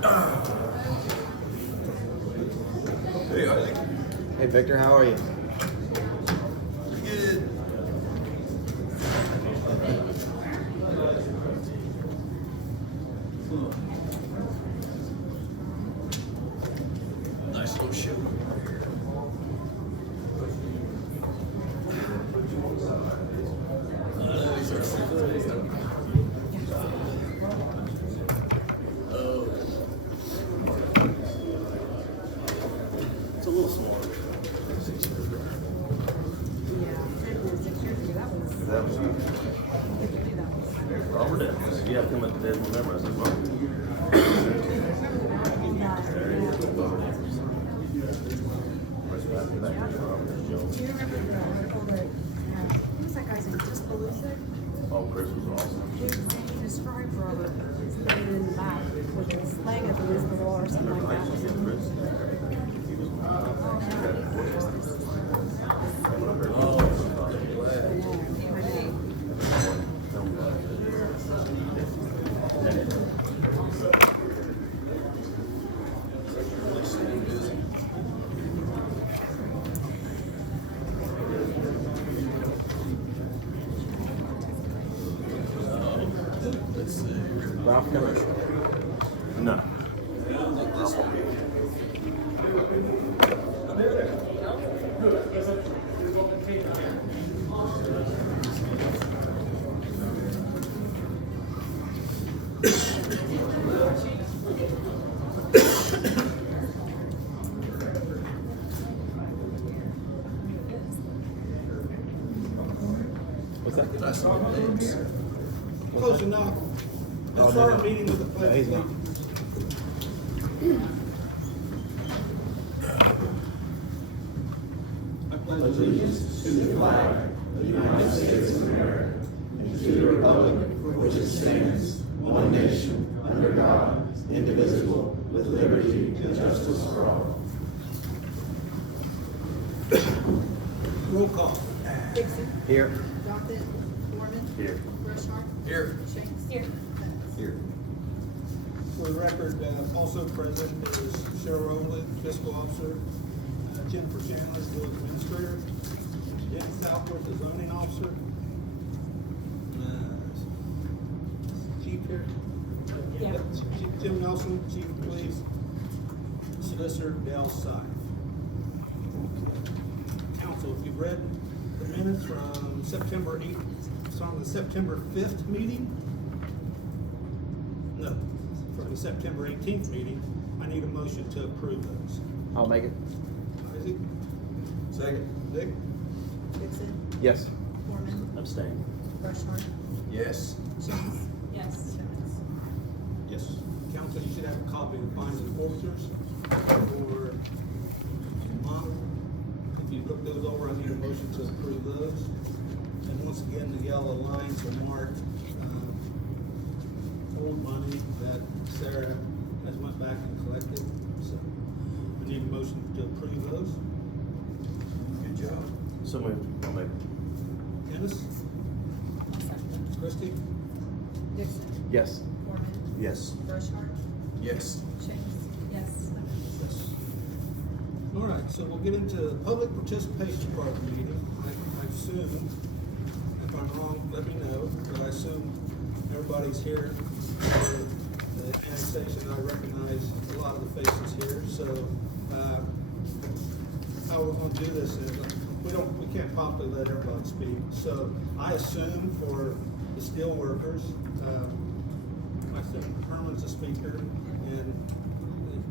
Hey, Isaac. Hey, Victor, how are you? Good. Nice little show. It's a little smaller. That was Robert did. He said, "Yeah, come up to bed and remember." I said, "Well." Do you remember the article that, who was that guy's name, just Belushi? Oh, Chris was awesome. He described Robert living in the back with his leg against the wall or something like I used to get that. Chris. He was. Let's see. Ralph coming? No. What's that? Did I saw the names? Close enough. Oh, Let's no, start no. our meeting with the No, pledge. he's not. Roll call. Dixon, Here. Douthitt, Foreman, Here. Rushmore, Here. Shanks. Here. Here. For the record, also present is Cheryl Rowland, fiscal officer, Jennifer Chandler, the administrator, Jen Southworth, the zoning officer, chief here. Yeah. Jim Nelson, chief of police, solicitor Dale Sy. Council, if you've read the minutes from September 8th, it's on the September 5th meeting. No, from the September 18th meeting, I need a motion to approve those. I'll make it. Isaac, Second. Dick, Dixon, Yes. Foreman, Abstain. Rushmore, Yes. Shanks. Yes. yes. Council, you should have a copy of the fines and forfeitures for month. If you look those over, I need a motion to approve those. And once again, the yellow lines are marked, old money that Sarah has went back and collected. So I need a motion to approve those. Good job. So moved. I'll make it. Dennis, Christie, Dixon, Yes. Foreman, Yes. Rushmore, Yes. Shanks. Yes. all right, so we'll get into the public participation part of the meeting. I assume, if I'm wrong, let me know, but I assume everybody's here for the annexation. I recognize a lot of the faces here, so, how we're gonna do this is, we can't possibly let everybody speak. So I assume for the steel workers, I think Herman's a speaker, and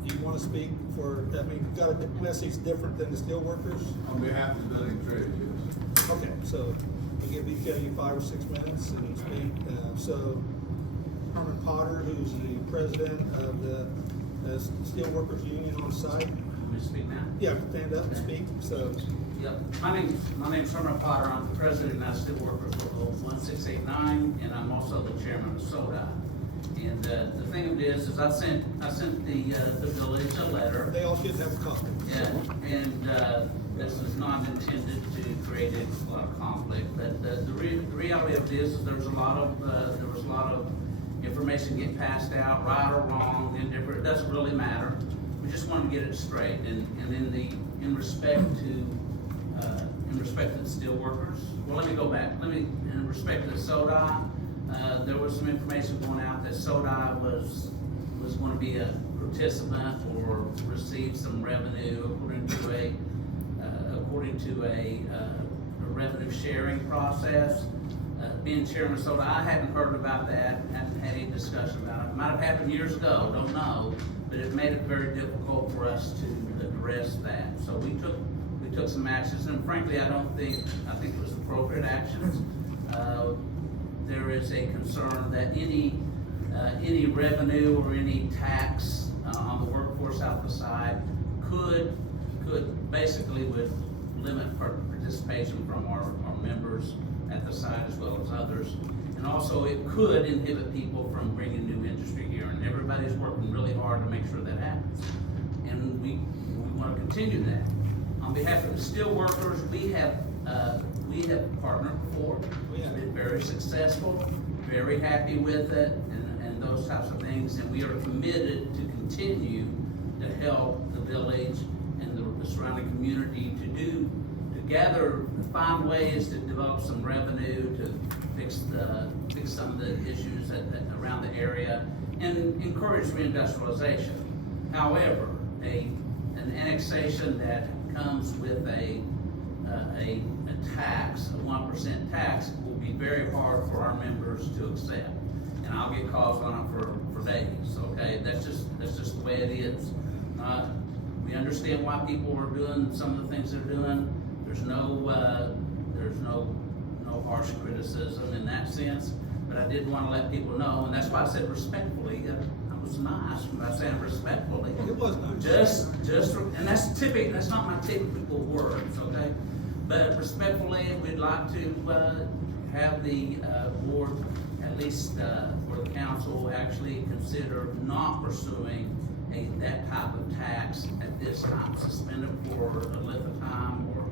do you wanna speak for, I mean, you've got a message different than the steel workers? On behalf of the building trade, yes. Okay, so we'll give each of you 5 or 6 minutes and speak. So Herman Potter, who's the president of the Steelworkers Union on site. Can we speak now? Yeah, stand up and speak, so. Yep. My name's Herman Potter. I'm the president of Steelworkers Local 1689, and I'm also the chairman of SODA. And the thing of it is I sent the village a letter. They all should have a copy. And this is not intended to create a lot of conflict, but the reality of this is there was a lot of information get passed out, right or wrong, indifferent, it doesn't really matter. We just want to get it straight, and in respect to the steelworkers, well, let me go back, in respect to the SODI, there was some information going out that SODI was going to be a participant or receive some revenue according to a revenue sharing process. Being chairman of SODI, I hadn't heard about that, hadn't had any discussion about it. It might have happened years ago, don't know, but it made it very difficult for us to address that. So we took some actions, and frankly, I think it was appropriate actions. There is a concern that any revenue or any tax on the workforce out the side could basically would limit participation from our members at the site as well as others. And also it could inhibit people from bringing new industry here, and everybody's working really hard to make sure that happens. And we want to continue that. On behalf of the steel workers, we have partnered before. We have been very successful, very happy with it, and those types of things. And we are committed to continue to help the village and the surrounding community to find ways to develop some revenue to fix some of the issues around the area and encourage reindustrialization. However, an annexation that comes with a tax, a 1% tax, will be very hard for our members to accept. And I'll get calls on it for days, okay? That's just the way it is. We understand why people are doing some of the things they're doing. There's no harsh criticism in that sense, but I did want to let people know, and that's why I said respectfully. I was nice when I said respectfully. It was nice. And that's not my typical words, okay? But respectfully, we'd like to have the board, at least for the council, actually consider not pursuing that type of tax at this time. Suspend it for a length of time or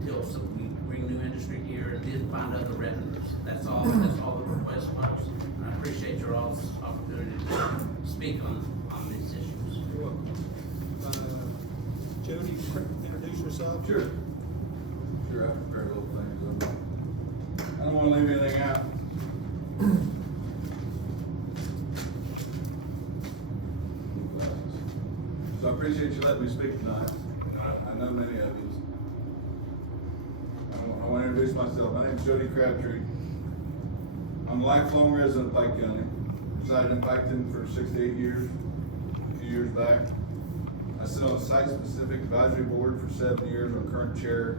until we bring new industry here and then find other revenues. That's all the request was. And I appreciate your all's opportunity to speak on these issues. You're welcome. Jody, introduce yourself. Sure, I have very little things. I don't want to leave anything out. So I appreciate you letting me speak tonight. I know many of you. I want to introduce myself. My name is Jody Crabtree. I'm a lifelong resident of Pike County. Resided in Piketon for 6 to 8 years. A few years back, I sit on the site-specific advisory board for 7 years. I'm current chair.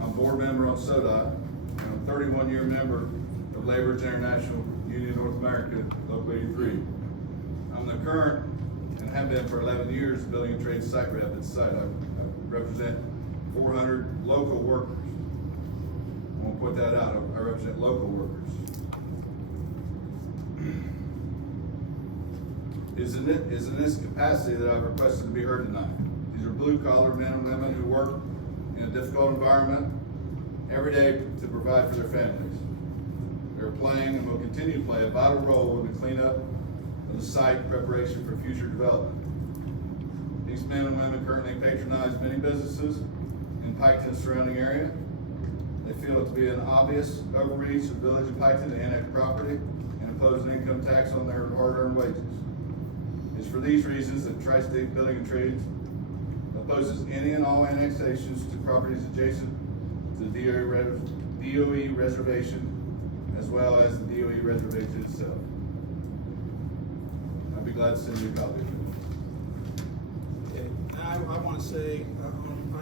I'm board member on SODI. I'm a 31-year member of Laborers International Union North America, Local 83. I'm the current, and have been for 11 years, building and trade site rep at the site. I represent 400 local workers. I want to put that out. I represent local workers. It's in this capacity that I've requested to be heard tonight. These are blue-collar men and women who work in a difficult environment every day to provide for their families. They're playing and will continue to play a vital role in the cleanup of the site in preparation for future development. These men and women currently patronize many businesses in Piketon and surrounding area. They feel it to be an obvious overreach of the Village of Piketon to annex property and impose an income tax on their hard-earned wages. It's for these reasons that Tri-State Building and Trades opposes any and all annexations to properties adjacent to the DOE reservation, as well as the DOE reservation itself. I'd be glad to send you a copy. Okay. I want to say, I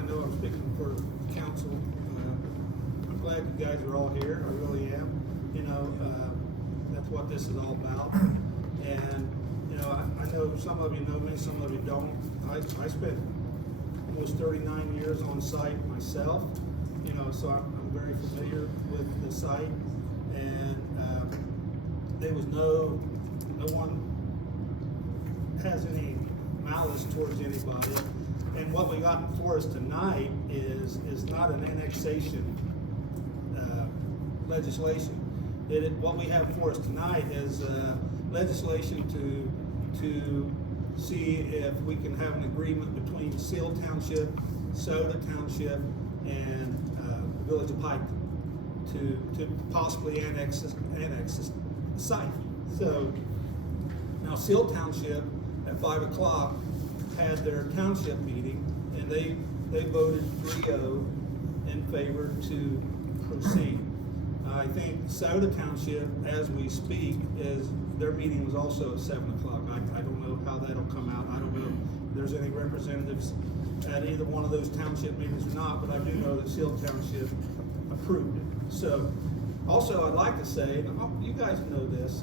know I'm speaking for council. I'm glad you guys are all here. I really am. That's what this is all about. And I know some of you know me, some of you don't. I spent almost 39 years on site myself, so I'm very familiar with the site. And there was no one has any malice towards anybody. And what we got before us tonight is not an annexation legislation. what we have for us tonight is legislation to see if we can have an agreement between Seal Township, Soda Township, and the Village of Piketon to possibly annex this site. So now Seal Township at 5 o'clock had their township meeting, and they voted 3-0 in favor to proceed. I think Soda Township, as we speak, their meeting was also at 7 o'clock. I don't know how that'll come out. I don't know if there's any representatives at either one of those township meetings or not, but I do know that Seal Township approved it. So, also I'd like to say, and you guys know this,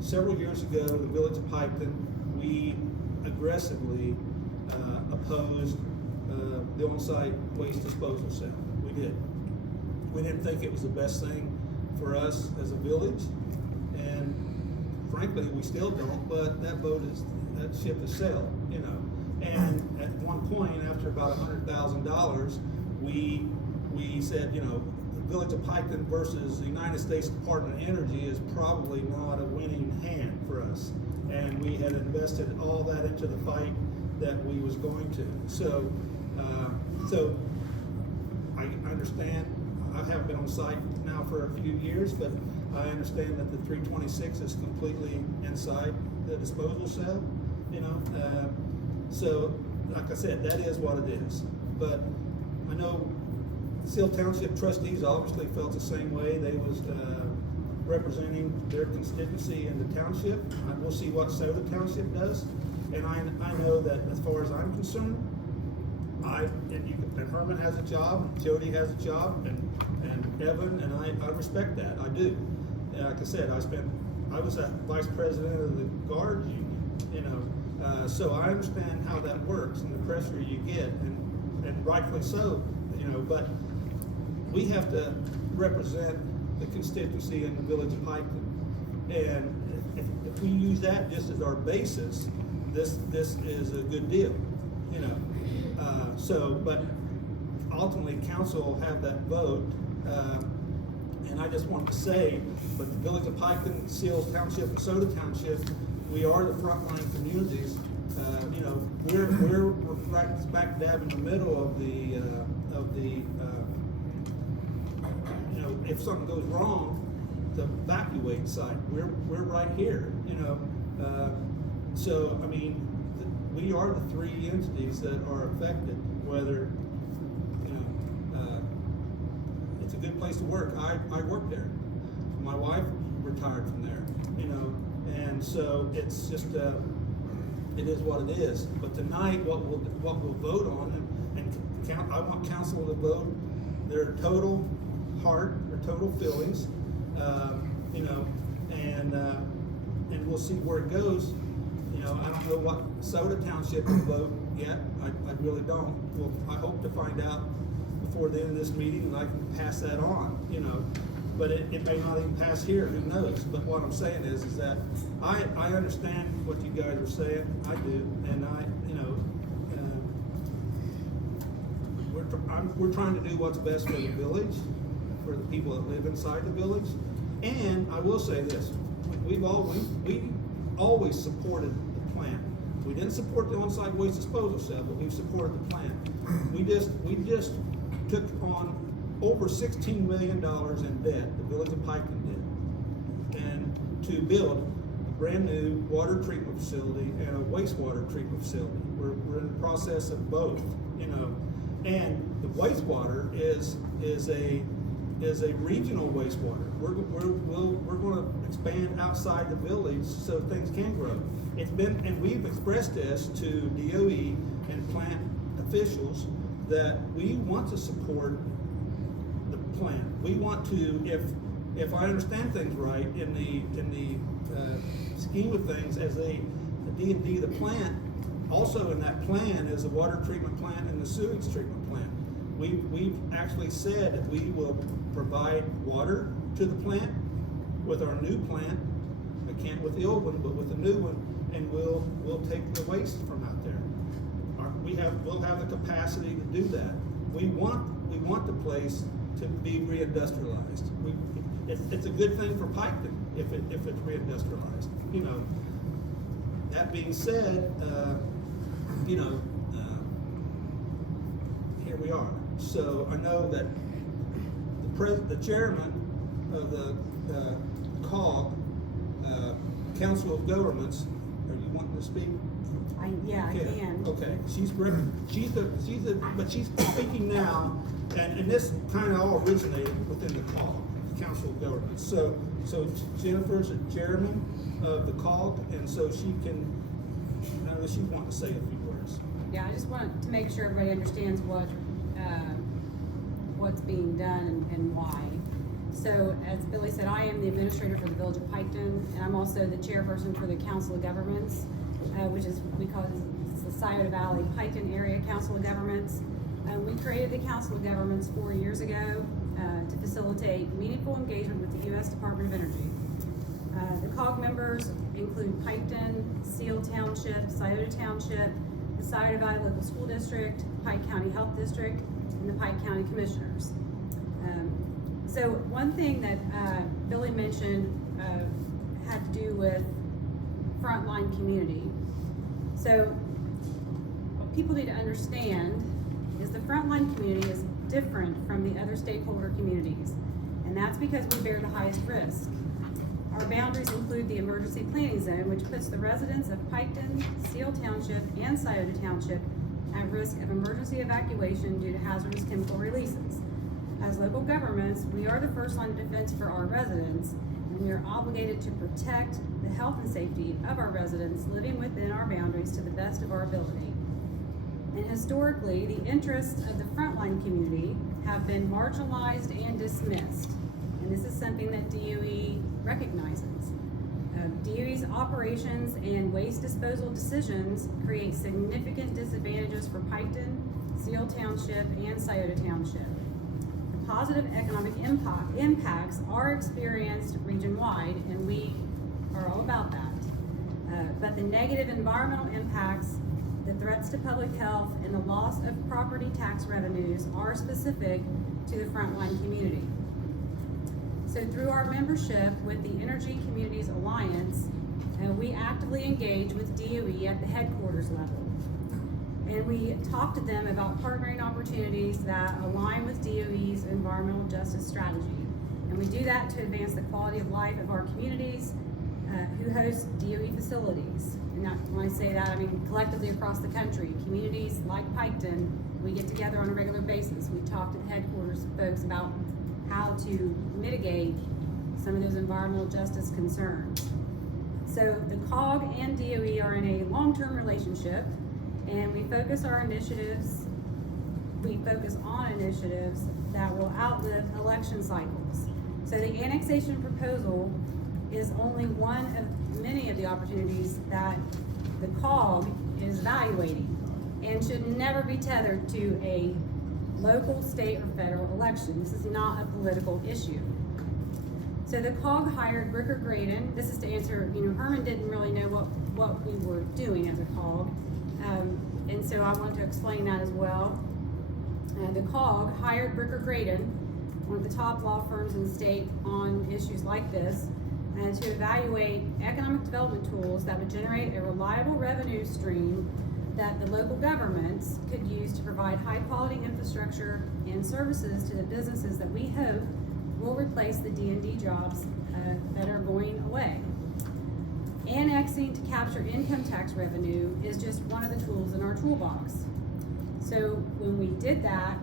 several years ago, the Village of Piketon, we aggressively opposed the on-site waste disposal center. We did. We didn't think it was the best thing for us as a village, and frankly, we still don't, but that ship has sailed, And at one point, after about $100,000, we said, the Village of Piketon versus the United States Department of Energy is probably not a winning hand for us. And we had invested all that into the fight that we was going to. So I understand. I haven't been on site now for a few years, but I understand that the 326 is completely inside the disposal cell, So, like I said, that is what it is. But I know Seal Township trustees obviously felt the same way. They was representing their constituency in the township. We'll see what Soda Township does. And I know that as far as I'm concerned, and Herman has a job, Jody has a job, and Evan, and I respect that. I do. And like I said, I was a vice president of the Guards Union, so I understand how that works and the pressure you get, and rightfully so, but we have to represent the constituency in the Village of Piketon. And if we use that just as our basis, this is a good deal, but ultimately council will have that vote, and I just want to say, but the Village of Piketon, Seals Township, and Soda Township, we are the frontline communities. We're right smack dab in the middle of the if something goes wrong, the evacuate site. We're right here, So I mean, we are the three entities that are affected. Whether it's a good place to work. I work there. My wife retired from there, and so it's just it is what it is. But tonight, what we'll vote on, and I want council to vote their total heart, their total feelings, and we'll see where it goes. I don't know what Soda Township will vote yet. I really don't. Well, I hope to find out before the end of this meeting, and I can pass that on. But it may not even pass here. Who knows? But what I'm saying is that I understand what you guys are saying. I do, and we're trying to do what's best for the village, for the people that live inside the village. And I will say this: we always supported the plan. We didn't support the on-site waste disposal cell, but we've supported the plan. We just took on over $16 million in debt, the Village of Piketon did, and to build a brand new water treatment facility and a wastewater treatment facility. We're in the process of both, and the wastewater is a regional wastewater. We're going to expand outside the village so things can grow. And we've expressed this to DOE and plant officials that we want to support the plant. We want to, if I understand things right, in the scheme of things, as a D&D, the plant, also in that plan is the water treatment plant and the sewage treatment plant. We've actually said that we will provide water to the plant with our new plant. I can't with the old one, but with the new one, and we'll take the waste from out there. We'll have the capacity to do that. We want the place to be reindustrialized. it's a good thing for Piketon if it's reindustrialized, you know. That being said, you know, here we are. So I know that the chairman of the COG, Council of Governments, are you wanting to speak? Yeah, I can. Okay, she's speaking now, and this kind of all originated within the COG, the Council of Governments. So Jennifer's the chairman of the COG, and so she can, I know she wanted to say a few words. Yeah, I just want to make sure everybody understands what's being done and why. So, as Billy said, I am the administrator for the Village of Piketon, and I'm also the chairperson for the Council of Governments, which is, we call it the Scioto Valley Piketon Area Council of Governments. We created the Council of Governments 4 years ago to facilitate meaningful engagement with the U.S. Department of Energy. The COG members include Piketon, Seal Township, Scioto Township, the Scioto Valley Local School District, Pike County Health District, and the Pike County Commissioners. So one thing that Billy mentioned had to do with frontline community. So what people need to understand is the frontline community is different from the other stakeholder communities, and that's because we bear the highest risk. Our boundaries include the emergency planning zone, which puts the residents of Piketon, Seal Township, and Scioto Township at risk of emergency evacuation due to hazardous chemical releases. As local governments, we are the first line of defense for our residents, and we are obligated to protect the health and safety of our residents living within our boundaries to the best of our ability. And historically, the interests of the frontline community have been marginalized and dismissed. And this is something that DOE recognizes. DOE's operations and waste disposal decisions create significant disadvantages for Piketon, Seal Township, and Scioto Township. The positive economic impacts are experienced region-wide, and we are all about that. But the negative environmental impacts, the threats to public health, and the loss of property tax revenues are specific to the frontline community. So through our membership with the Energy Communities Alliance, we actively engage with DOE at the headquarters level. And we talk to them about partnering opportunities that align with DOE's environmental justice strategy. And we do that to advance the quality of life of our communities who host DOE facilities. And when I say that, I mean collectively across the country. Communities like Piketon, we get together on a regular basis. We talk to the headquarters folks about how to mitigate some of those environmental justice concerns. So the COG and DOE are in a long-term relationship, and we focus on initiatives that will outlive election cycles. So the annexation proposal is only one of many of the opportunities that the COG is evaluating and should never be tethered to a local, state, or federal election. This is not a political issue. So the COG hired Ricker Graydon. This is to answer, Herman didn't really know what we were doing at the COG. And so I want to explain that as well. The COG hired Ricker Graydon, one of the top law firms in the state on issues like this, to evaluate economic development tools that would generate a reliable revenue stream that the local governments could use to provide high-quality infrastructure and services to the businesses that we hope will replace the D&D jobs that are going away. Annexing to capture income tax revenue is just one of the tools in our toolbox. So when we did that,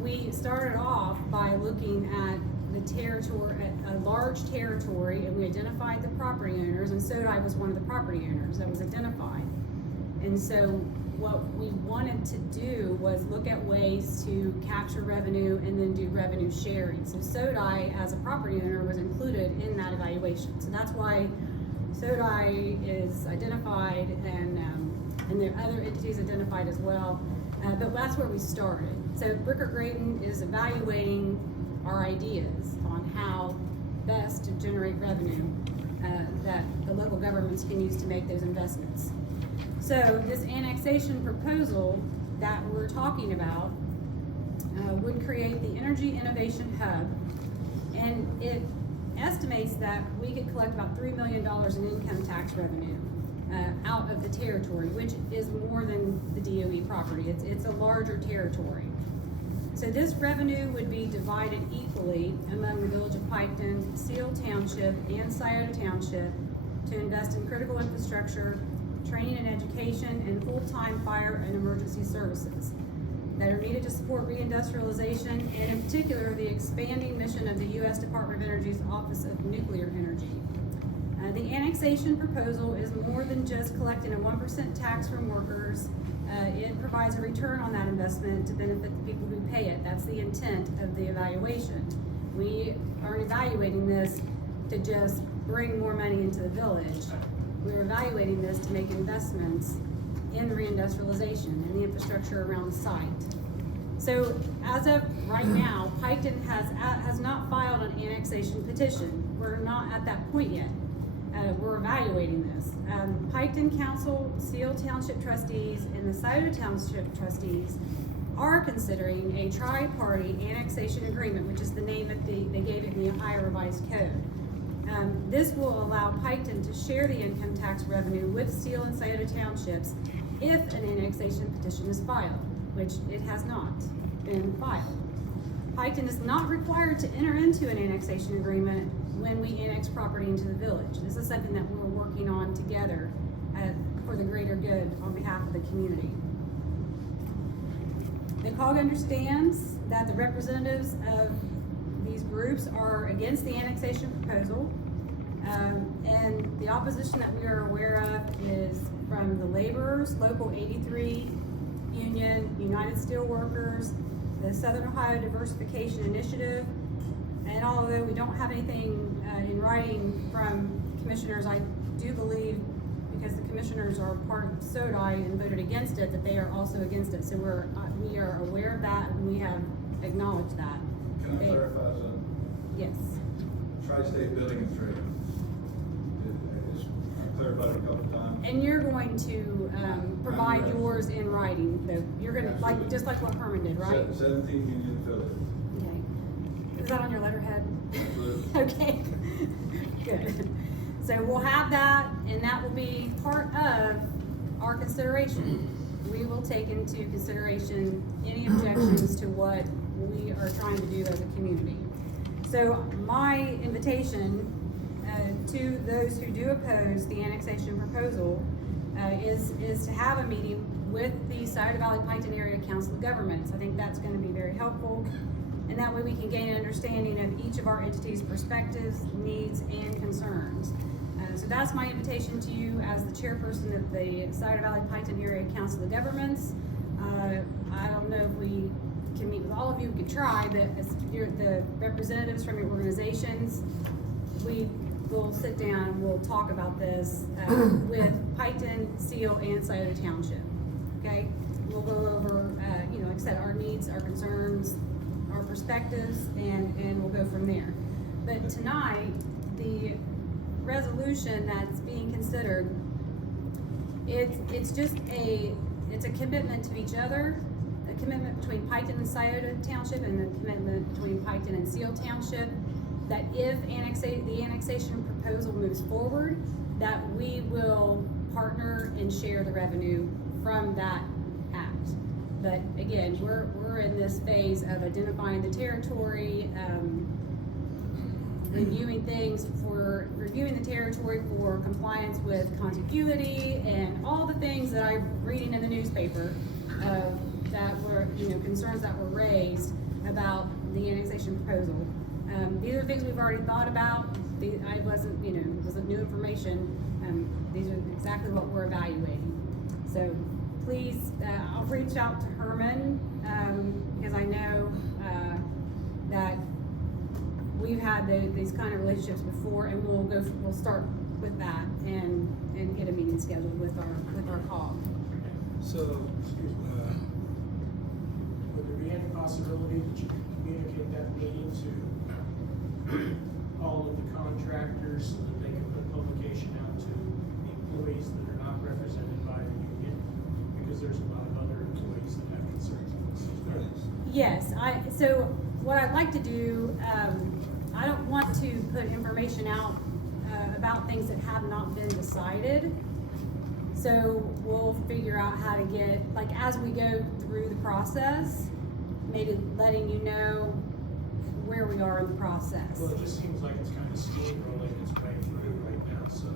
we started off by looking at the territory, a large territory, and we identified the property owners, and Sodai was one of the property owners that was identified. And so what we wanted to do was look at ways to capture revenue and then do revenue sharing. So Sodai, as a property owner, was included in that evaluation. So that's why Sodai is identified, and there are other entities identified as well. But that's where we started. So Ricker Graydon is evaluating our ideas on how best to generate revenue that the local governments can use to make those investments. So this annexation proposal that we're talking about would create the Energy Innovation Hub And it estimates that we could collect about $3 million in income tax revenue out of the territory, which is more than the DOE property. It's a larger territory. So this revenue would be divided equally among the Village of Piketon, Seal Township, and Scioto Township to invest in critical infrastructure, training and education, and full-time fire and emergency services that are needed to support reindustrialization, and in particular, the expanding mission of the U.S. Department of Energy's Office of Nuclear Energy. The annexation proposal is more than just collecting a 1% tax from workers. It provides a return on that investment to benefit the people who pay it. That's the intent of the evaluation. We aren't evaluating this to just bring more money into the village. We're evaluating this to make investments in the reindustrialization and the infrastructure around the site. So as of right now, Piketon has not filed an annexation petition. We're not at that point yet. We're evaluating this. Piketon Council, Seal Township trustees, and the Scioto Township trustees are considering a tri-party annexation agreement, which is the name that they gave it in the Ohio Revised Code. This will allow Piketon to share the income tax revenue with Seal and Scioto Townships if an annexation petition is filed, which it has not been filed. Piketon is not required to enter into an annexation agreement when we annex property into the village. This is something that we're working on together for the greater good on behalf of the community. The COG understands that the representatives of these groups are against the annexation proposal, and the opposition that we are aware of is from the laborers, Local 83 Union, United Steelworkers, the Southern Ohio Diversification Initiative, and although we don't have anything in writing from commissioners, I do believe, because the commissioners are part of SODI and voted against it, that they are also against it. So we are aware of that, and we have acknowledged that. Can I clarify something? Yes. Tri-state building and trade. I clarified it a couple of times. And you're going to provide yours in writing, though. You're gonna, like, just like what Herman did, right? 17th Union Affiliate. Okay. Is that on your letterhead? Absolutely. Okay, good. So we'll have that, and that will be part of our consideration. We will take into consideration any objections to what we are trying to do as a community. So my invitation to those who do oppose the annexation proposal is to have a meeting with the Scioto Valley Piketon Area Council of Governments. I think that's going to be very helpful, and that way we can gain an understanding of each of our entities' perspectives, needs, and concerns. So that's my invitation to you as the chairperson of the Scioto Valley Piketon Area Council of Governments. I don't know if we can meet with all of you. We could try, but as you're the representatives from your organizations, we will sit down and we'll talk about this with Piketon, Seal, and Scioto Township. Okay, we'll go over, like I said, our needs, our concerns, our perspectives, and we'll go from there. But tonight, the resolution that's being considered, it's a commitment to each other, a commitment between Piketon and Scioto Township, and a commitment between Piketon and Seal Township, that if the annexation proposal moves forward, that we will partner and share the revenue from that act. But again, we're in this phase of identifying the territory, reviewing the territory for compliance with contiguity and all the things that I'm reading in the newspaper that were, concerns that were raised about the annexation proposal. These are things we've already thought about. It wasn't new information. These are exactly what we're evaluating. So please, I'll reach out to Herman because I know that we've had these kind of relationships before, and we'll start with that and get a meeting scheduled with our COG. So, would there be any possibility that you could communicate that meeting to all of the contractors so that they can put publication out to the employees that are not represented by the union? Because there's a lot of other employees that have concerns on this. Yes, so what I'd like to do, I don't want to put information out about things that have not been decided. So we'll figure out how to get, like, as we go through the process, maybe letting you know where we are in the process. Well, it just seems like it's kind of steamrolling its way through right now, so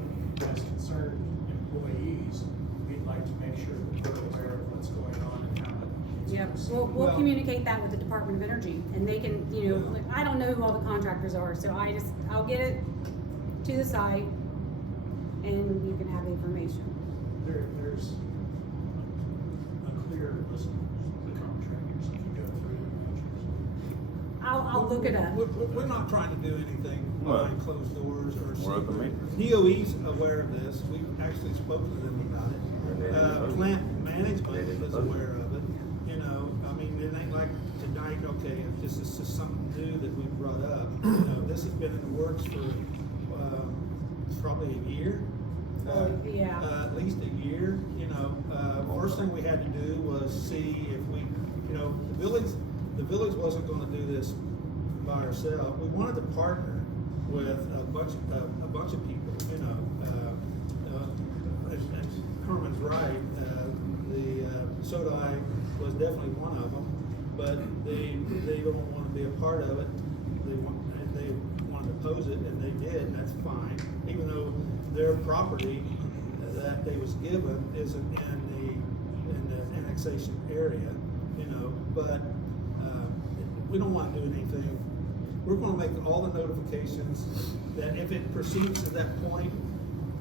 as concerned employees, we'd like to make sure that we're aware of what's going on and how it's Yep, proceeding. we'll Well- communicate that with the Department of Energy, and they can, you know, like, I don't know who all the contractors are, so I'll get it to the site, and you can have the information. There's a clear list of the contractors if you go through the pictures. I'll look it up. We're not trying to do anything behind closed doors or We're at the secret. meeting. DOE's aware of this, we've actually spoken to them about it. Plant management is aware of it, you know, I mean, it ain't like tonight, okay, if this is just something new that we brought up. You know, this has been in the works for, probably a year. Yeah. At least a year, you know, first thing we had to do was see if we, you know, the village wasn't gonna do this by ourselves. We wanted to partner with a bunch of people, you know, and Herman's right, the Sodai was definitely one of them, but they don't wanna be a part of it. They wanted to oppose it, and they did, and that's fine, even though their property that they was given isn't in the annexation area, you know, but, we don't wanna do anything. We're gonna make all the notifications that if it proceeds to that point,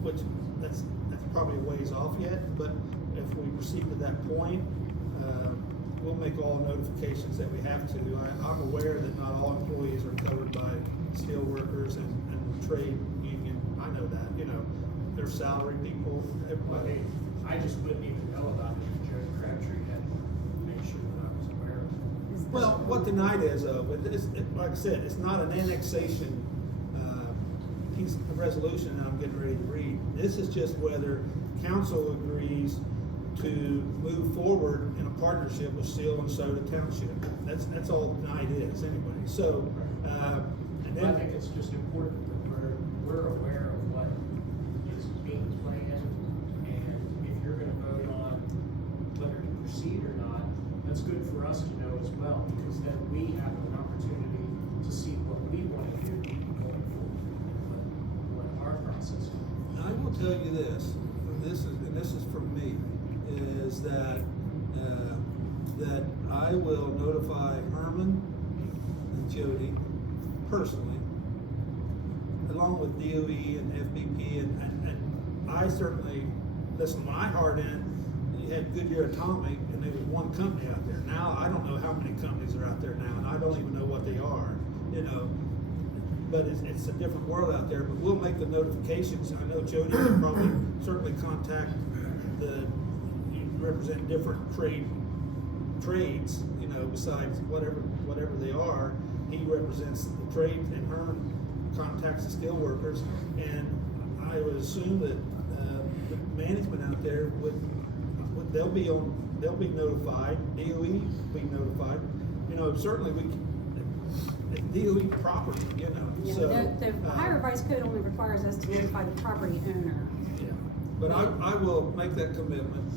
which that's probably a ways off yet, but if we proceed to that point, we'll make all the notifications that we have to. I'm aware that not all employees are covered by steel workers and trade union. I know that, you know, they're salary people, everybody. I just wouldn't even know about it if Joe Crabtree had made sure that I was aware of it. Well, what tonight is, like I said, it's not an annexation, piece of resolution that I'm getting ready to read. This is just whether council agrees to move forward in a partnership with Steel and Soda Township. That's all tonight is anyway, so, and I then. think it's just important that we're aware of what is being planned, and if you're gonna vote on whether to proceed or not, that's good for us to know as well, because then we have an opportunity to see what we wanna do going forward, and what our process is. I will tell you this, and this is from me, is that, that I will notify Herman and Jody personally, along with DOE and FBP, and I certainly, listen, when I hired in, you had Goodyear Atomic, and there was one company out there. Now, I don't know how many companies are out there now, and I don't even know what they are, you know. But it's a different world out there, but we'll make the notifications. I know Jody will probably certainly contact you represent different trades, you know, besides whatever they are. He represents the trade, and Herman contacts the steel workers, and I would assume that, the management out there they'll be notified, DOE will be notified, you know, certainly DOE property, you know, Yeah, so. the Ohio Revised Code only requires us to notify the property owner. Yeah, but I will make that commitment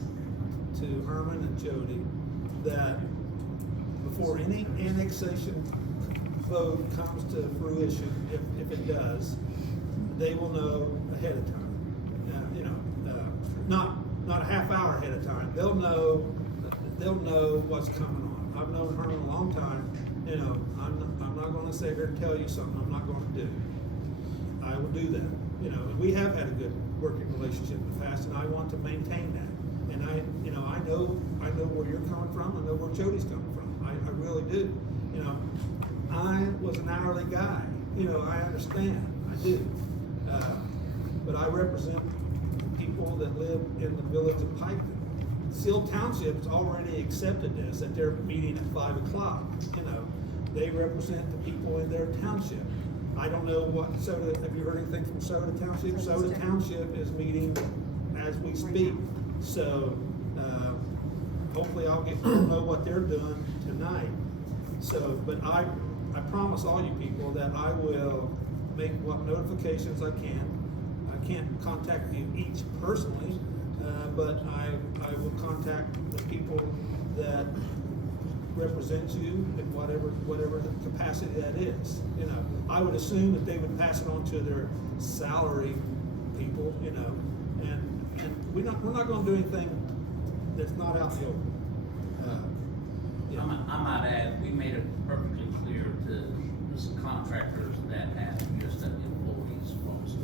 to Herman and Jody that before any annexation vote comes to fruition, if it does, they will know ahead of time. You know, not a half hour ahead of time. They'll know what's coming on. I've known Herman a long time. You know, I'm not going to sit here and tell you something I'm not going to do. I will do that. You know, we have had a good working relationship in the past, and I want to maintain that. And I know where you're coming from. I know where Jody's coming from. I really do. You know, I was an hourly guy. You know, I understand. I do. But I represent people that live in the village of Piketon. Seal Township's already accepted this, that they're meeting at 5 o'clock. You know, they represent the people in their township. I don't know what have you heard anything from Soda Township? Soda Township is meeting as we speak. So, hopefully I'll know what they're doing tonight. So, but I promise all you people that I will make what notifications I can. I can't contact you each personally, but I will contact the people that represent you in whatever the capacity that is. You know, I would assume that they would pass it on to their salary people, you know, and we're not gonna do anything that's not out in the open. Yeah. I might add, we made it perfectly clear to the contractors that have just employees also.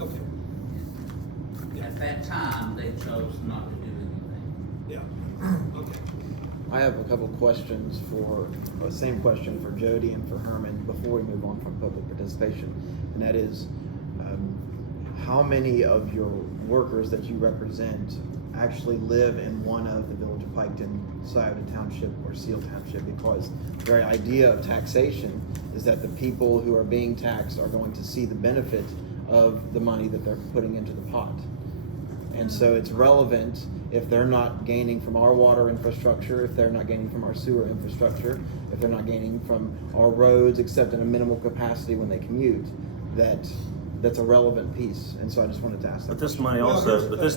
Okay, At that time, they chose not to do anything. yeah, okay. I have a couple questions same question for Jody and for Herman before we move on from public participation. And that is, how many of your workers that you represent actually live in one of the Village of Piketon, Scioto Township, or Seal Township? Because the very idea of taxation is that the people who are being taxed are going to see the benefit of the money that they're putting into the pot. And so it's relevant if they're not gaining from our water infrastructure, if they're not gaining from our sewer infrastructure, if they're not gaining from our roads except in a minimal capacity when they commute, that's a relevant piece. And so I just wanted to ask that. But this Well,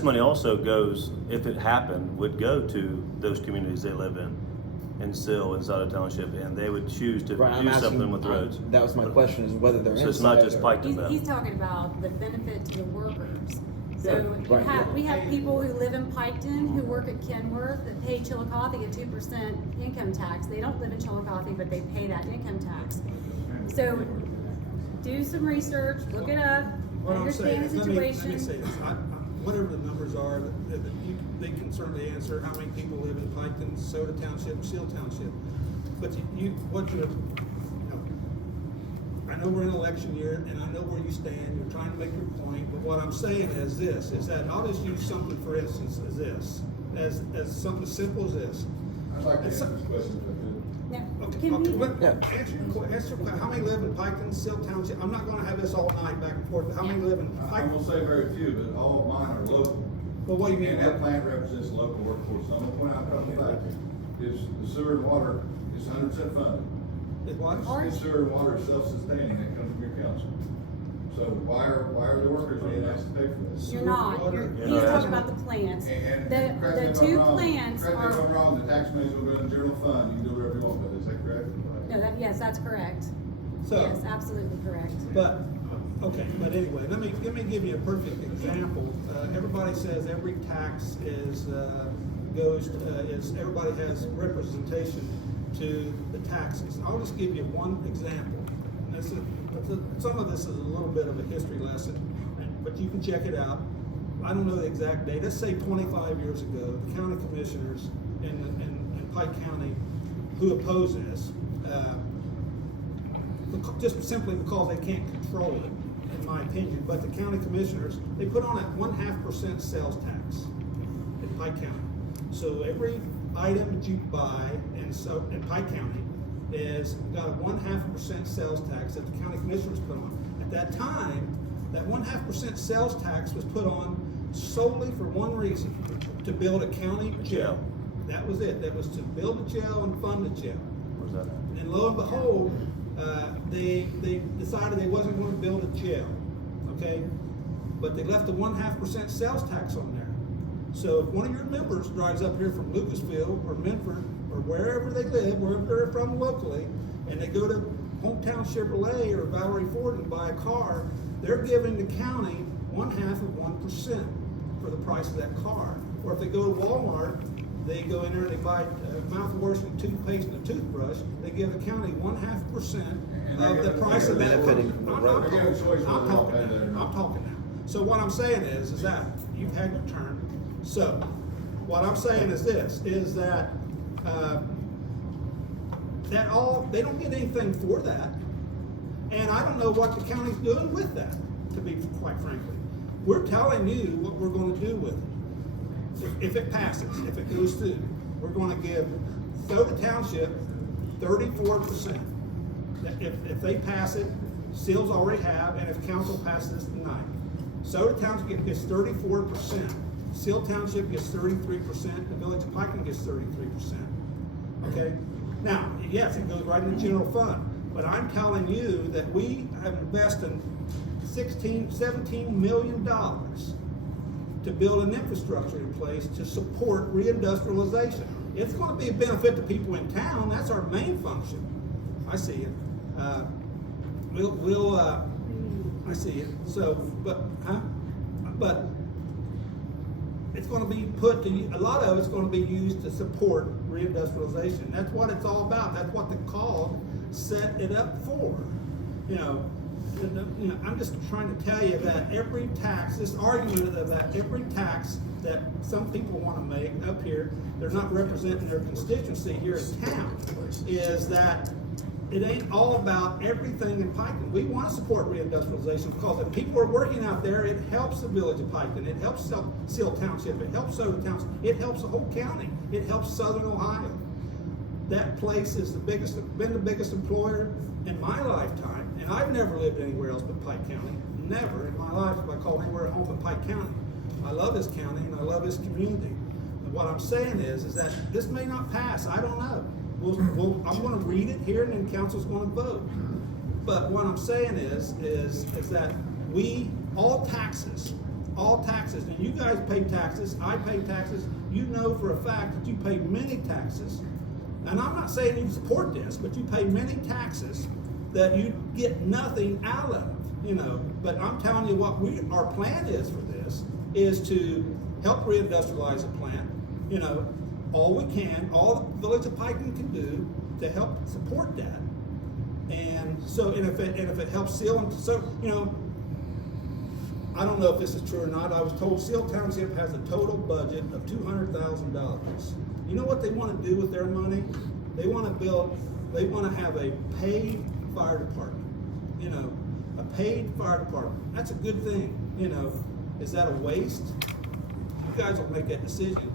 money also goes, if it happened, would go to those communities they live in Sill and Scioto Township, and they would choose to Right, I'm do asking, something with the roads. that was my question, is whether they're So it's not just inside or- Piketon though. He's talking about the benefit to the workers. So Right. we have people who live in Piketon, who work at Kenworth, that pay Chillicothe a 2% income tax. They don't live in Chillicothe, but they pay that income tax. So do some research, look it up, What I'm saying understand the is, let me situation. say this, whatever the numbers are, they can certainly answer how many people live in Piketon, Soda Township, Seal Township. But I know we're in election year, and I know where you stand, you're trying to make your point, but what I'm saying is this, is that I'll just use something, for instance, as something as simple as this. I'd like to answer this question if I could. Now, Okay, can we, answer how many live in Piketon, Seal Township? I'm not gonna have this all night back and forth, but how many live in I will Piketon? say very few, but all of mine are local. Well, what do you mean? And that plant represents local workforce. I'm gonna point out the fact is the sewer and water is 100% funded. Is what? Or- The sewer and water is self-sustaining, that comes from your council. So why are the workers being asked to pay for this? you're not, You're he's not talking asking. about the plants. And The correct me if I'm two wrong. plants Correct me if I'm are, wrong, the tax money's will go in the general fund, you can do whatever you want with it, is that correct? no, yes, that's correct. So- Yes, absolutely correct. But, okay, but anyway, let me give you a perfect example. Everybody says every tax everybody has representation to the taxes. I'll just give you one example. And some of this is a little bit of a history lesson, but you can check it out. I don't know the exact date. Let's say 25 years ago, the county commissioners in Pike County who oppose this, just simply because they can't control it, in my opinion. But the county commissioners, they put on a 1.5% sales tax in Pike County. So every item that you buy in Pike County is got a 1.5% sales tax that the county commissioners put on. At that time, that 1.5% sales tax was put on solely for one reason: to build a county jail. That was it. That was to build a jail and fund a jail. Where's that at? And lo and behold, they decided they wasn't going to build a jail, okay? But they left the 1.5% sales tax on there. So if one of your members drives up here from Lucasville or Medford or wherever they live, wherever they're from locally, and they go to Hometown Chevrolet or Valerie Ford and buy a car, they're giving the county 0.5% for the price of that car. Or if they go to Walmart, they go in there and they buy mouthwash and toothpaste and a toothbrush, they give the county 0.5% of the price of that. Benefiting from the road. They give a choice I'm whether talking they'll pay that or now. not. I'm talking now. So what I'm saying is that you've had your turn. So what I'm saying is this: is that they don't get anything for that, and I don't know what the county's doing with that. To be quite frankly, we're telling you what we're going to do with it. If it passes, if it goes through, we're going to give Soda Township 34%. If they pass it, Seals already have, and if council passes this tonight, Soda Township gets 34%. Seal Township gets 33%. The Village of Piketon gets 33%. Okay. Now, yes, it goes right in the general fund, But I'm telling you that we have invested $17 million to build an infrastructure in place to support reindustrialization. It's gonna be a benefit to people in town, that's our main function. I see it. I see it, so, but it's gonna be put to, a lot of it's gonna be used to support reindustrialization. That's what it's all about, that's what the COG set it up for. I'm just trying to tell you that every tax, this argument of that every tax that some people wanna make up here, they're not representing their constituency here in town, is that it ain't all about everything in Piketon. We want to support reindustrialization because if people are working out there, it helps the Village of Piketon, it helps Seal Township, it helps Soda Township, it helps the whole county, it helps Southern Ohio. That place is been the biggest employer in my lifetime, and I've never lived anywhere else but Pike County. Never in my life have I called anywhere home but Pike County. I love this county and I love this community. And what I'm saying is that this may not pass. I don't know. I'm going to read it here, and then council's going to vote. But what I'm saying is that all taxes, and you guys pay taxes, I pay taxes, you know for a fact that you pay many taxes. And I'm not saying you support this, but you pay many taxes that you get nothing out of, But I'm telling you what our plan is for this, is to help reindustrialize the plant, all we can, all the Village of Piketon can do to help support that. And so, and if it helps Seal, and so, I don't know if this is true or not. I was told Seal Township has a total budget of $200,000. You know what they want to do with their money? They want to have a paid fire department. A paid fire department. That's a good thing. Is that a waste? You guys will make that decision.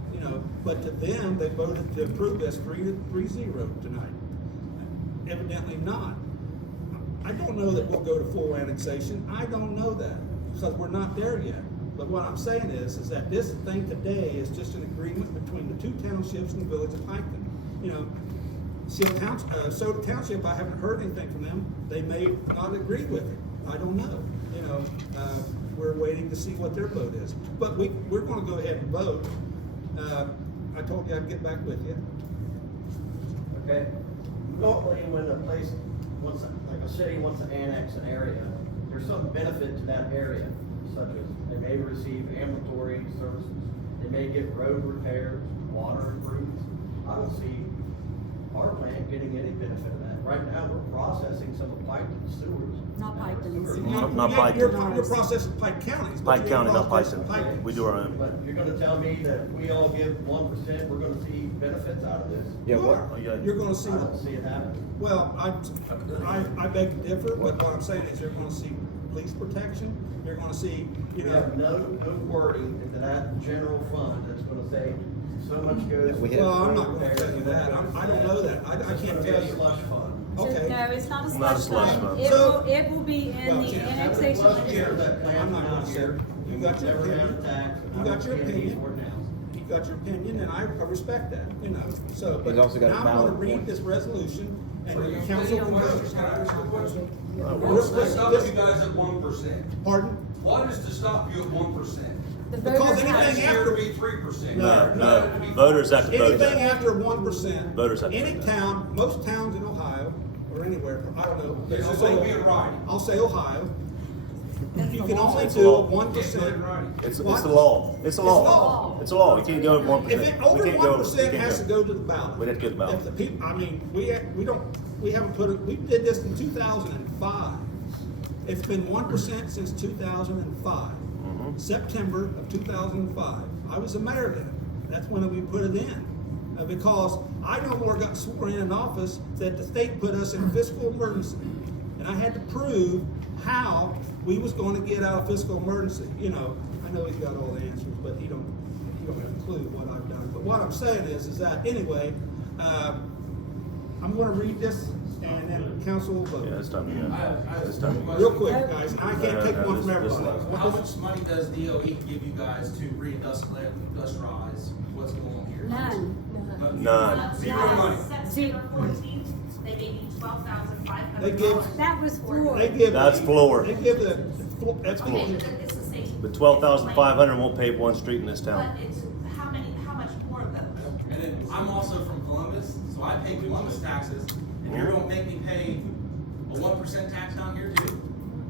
But to them, they voted to approve this 3-0 tonight. Evidently not. I don't know that we'll go to full annexation. I don't know that because we're not there yet. But what I'm saying is that this thing today is just an agreement between the two townships and the Village of Piketon. Soda Township, I haven't heard anything from them. They may not agree with it. I don't know. We're waiting to see what their vote is. But we're going to go ahead and vote. I told you I'd get back with you. Okay. Normally, when a place wants, like a city wants to annex an area, there's some benefit to that area, such as they may receive ambulatory services, they may get road repairs, water improvements. I don't see our plant getting any benefit of that. Right now, we're processing some of Piketon's sewers. Not Piketon's. Not Piketon. You're processing Pike County. Pike County, not Piketon. We do our own. But you're gonna tell me that we all give 1%, we're gonna see benefits out of this? Yeah, You're going to see. I don't see it happening. Well, I beg to differ, but what I'm saying is you're going to see police protection. You're going to see, We have no wording into that general fund that's gonna say so much goes. Well, I'm not going to tell you that. I don't know that. I can't tell you. Slush fund. Okay. No, it's not a Not a slush slush fund. fund. It will be in Well, the Jim, annexation. I'm not going to say. You got your opinion. You got your opinion. You got your opinion, and I respect that, So, but He's also got a now I'm going to valid read point. this resolution, and the council can vote. Can I ask you a question? Real What's to quick, stop this- you guys at 1%? Pardon? What is to stop you at 1%? The Because voters anything have- Last year to be 3%. No. Voters have to vote. Anything after 1%. Voters have to Any vote. town, most towns in Ohio, or anywhere, I don't know. It's just gonna be in writing. I'll say Ohio. That's You the can law. only It's do the law. 1%. It's What? the law. It's the law. law. It's a law. You can't go over 1%. If it over 1% has to go to the ballot. We'd have to go to the ballot. If the people, we haven't put it, we did this in 2005. It's been 1% since 2005. September of 2005. I was the mayor then. That's when we put it in. Because I no more got sworn in office that the state put us in fiscal emergency. And I had to prove how we was going to get out of fiscal emergency. I know he's got all the answers, but he don't have a clue what I've done. But what I'm saying is that anyway, I'm going to read this and then council will vote. Yeah, it's time to go. I- It's time to go. Real quick, guys, I can't take one from This everybody. last- How much money does DOE give you guys to reindustrialize what's going on here? None. None. Zero money. September 14th, they gave you $12,500. They give- That was for. They give. That's floor. They give the, that's Okay, floor. but it's the same. But 12,500 won't pave one street in this But town. it's, how much more of those? And then I'm also from Columbus, so I pay Columbus taxes, and you're gonna make me pay a 1% tax down here too?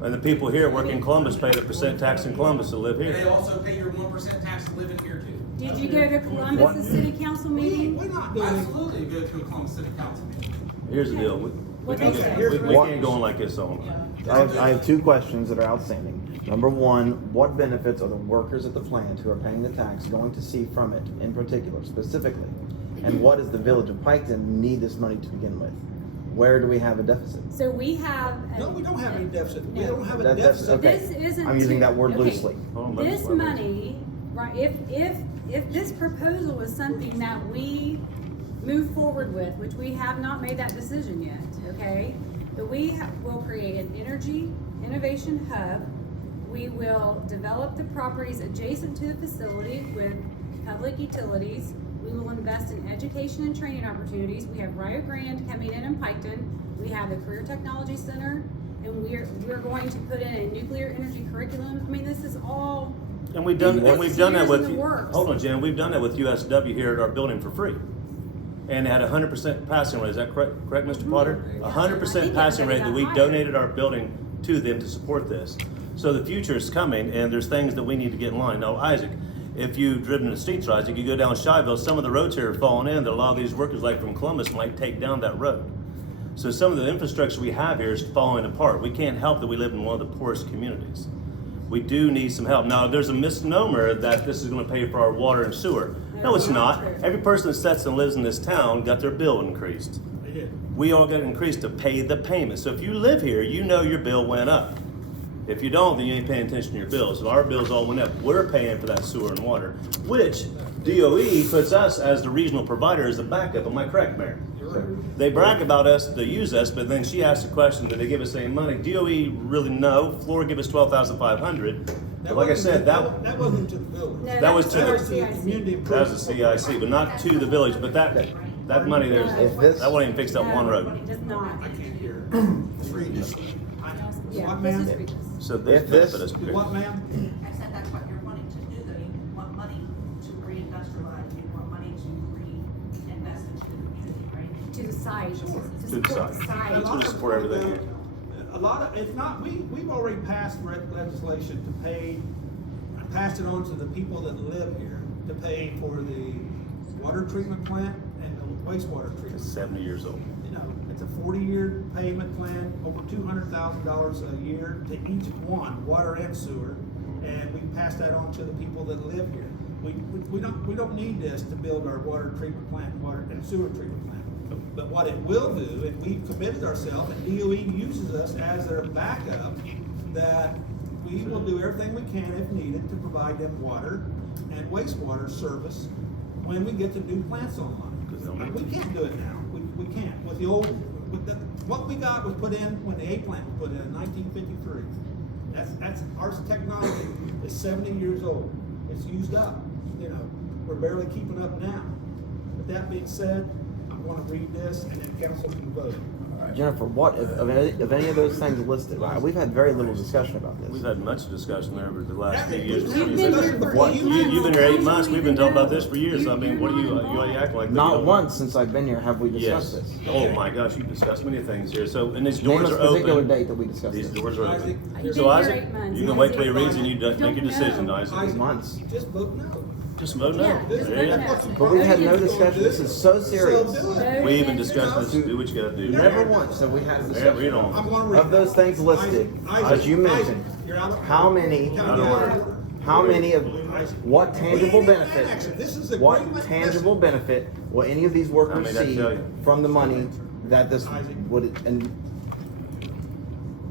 And the people here working in Columbus pay the percent tax in Columbus to live And they here. also pay your 1% tax to live in here too? Did you go to Columbus' city council meeting? We're not doing. Absolutely, go to a Columbus City Council meeting. Here's the deal. What they say. We can't go on like this on. I have two questions that are outstanding. Number one, what benefits are the workers at the plant who are paying the tax going to see from it in particular, specifically? And what does the Village of Piketon need this money to begin with? Where do we have a deficit? So we have. No, we don't have any deficit. We No. don't have a That's deficit. okay. This isn't. I'm using to- that word okay. loosely. Hold on, let me- This let me- money, right, if this proposal is something that we move forward with, which we have not made that decision yet, okay? But will create an energy innovation hub. We will develop the properties adjacent to the facility with public utilities. We will invest in education and training opportunities. We have Rio Grande coming in Piketon. We have the Career Technology Center, and we're going to put in a nuclear energy curriculum. I mean, this is all. And we've done that Years with, in the works. hold on, Jen, we've done that with USW here at our building for free. And had 100% passing rate, is that correct, Mr. Potter? Mm-hmm. 100% passing rate that we donated our building to them to support this. So the future is coming, and there's things that we need to get in line. Now, Isaac, if you've driven the streets, Isaac, you go down Shyville, some of the roads here are falling in, that a lot of these workers, like from Columbus, might take down that road. So some of the infrastructure we have here is falling apart. We can't help that we live in one of the poorest communities. We do need some help. Now, there's a misnomer that this is gonna pay for our water and sewer. No, it's not. Every person that sits and lives in this town got their bill increased. They did. We all got increased to pay the payment. So if you live here, you know your bill went up. If you don't, then you ain't paying attention to your bills. So our bills all went up. We're paying for that sewer and water, which DOE puts us as the regional provider as the backup. Am I correct, Mayor? You're right. They brag about us, they use us, but then she asked the question, did they give us any money? DOE really no. Florida give us $12,500. But like I said, That wasn't to the village. No, That was to That the- was the CIC. community that was improvement. the CIC, but not to the village. But that money there, If this- that won't even fix that one road. It does not. I can't hear. Just read this. Yeah, What, let's ma'am? just read this. So this If this- benefit us. What, ma'am? I said that's what you're wanting to do, though. You want money to reindustrialize, you want money to reinvest into the community, right? To the site, to the support the site. site. A lot to of support everything here. A lot of, it's not, we've already passed legislation to pay, passed it on to the people that live here to pay for the water treatment plant and the wastewater It's treatment. 70 years old. You know, it's a 40-year payment plan, over $200,000 a year to each one, water and sewer. And we pass that on to the people that live here. We don't need this to build our water treatment plant, water and sewer treatment plant. But what it will do, and we've committed ourselves, and DOE uses us as their backup, that we will do everything we can if needed to provide them water and wastewater service when we get the new plants online. We can't do it now. We can't. With the old, what we got was put in when the A plant was put in 1953. That's our technology is 70 years old. It's used up. You know, we're barely keeping up now. With that being said, I'm going to read this, and then council can vote. Jennifer, what of any of those things listed? We've had very little discussion about this. We've had much discussion over the last few We've years. been here for What? 8 You've been here 8 months. We've been talking about No. this for years. I mean, what are you acting like? Not once since I've been here have we discussed Yes. this. Oh my gosh, you've discussed many things here. So, and these Name doors a are particular open. date that we discussed These this. doors are Isaac, open. You've So been here Isaac, 8 months. you can wait till he reads and you Don't make your decision, know. Isaac. Months. Just vote no. Just vote no. Yeah, just There you vote go. no. But we've had no discussion. This is so serious. So do it. We even discussed this. Do what you gotta do. Never once have we had a Yeah, read discussion. on. I'm going to read. Of those things listed, as you mentioned, you're out of how many, Out of order. how many of, what tangible We ain't even annexed benefit, it. This is a what great tangible benefit will any of these I workers mean, I see tell you. from the money that this would, and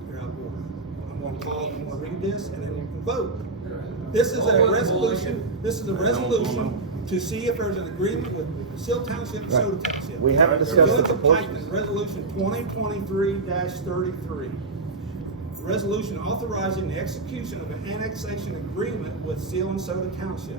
You're out of order. I'm going to call, I'm going to read this, and then you can vote. This is a resolution, this is a resolution to see if there's an agreement with Seal Township and Soda Right. Township. We haven't discussed the Village of proportions. Piketon, Resolution 2023-33. Resolution authorizing the execution of an annexation agreement with Seal and Soda Township.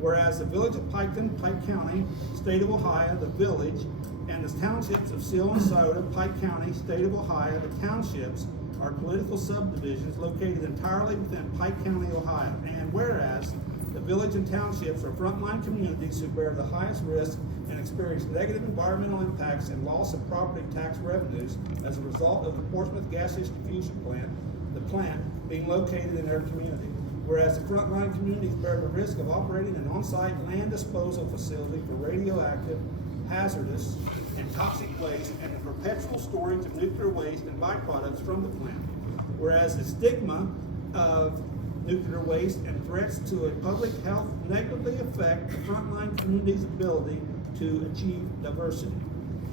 Whereas the Village of Piketon, Pike County, State of Ohio, the village, and the townships of Seal and Soda, Pike County, State of Ohio, the townships are political subdivisions located entirely within Pike County, Ohio. And whereas the village and townships are frontline communities who bear the highest risk and experience negative environmental impacts and loss of property tax revenues as a result of the Portsmouth Gas Distribution Plant, the plant being located in their community. Whereas the frontline communities bear the risk of operating an on-site land disposal facility for radioactive, hazardous, and toxic waste and the perpetual storage of nuclear waste and byproducts from the plant. Whereas the stigma of nuclear waste and threats to a public health negatively affect the frontline community's ability to achieve diversity.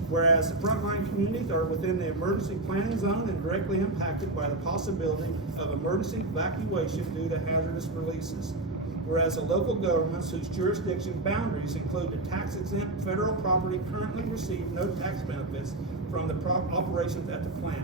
Whereas the frontline communities are within the emergency planning zone and directly impacted by the possibility of emergency evacuation due to hazardous releases. Whereas the local governments whose jurisdiction boundaries include the tax-exempt federal property currently receive no tax benefits from the operations at the plant.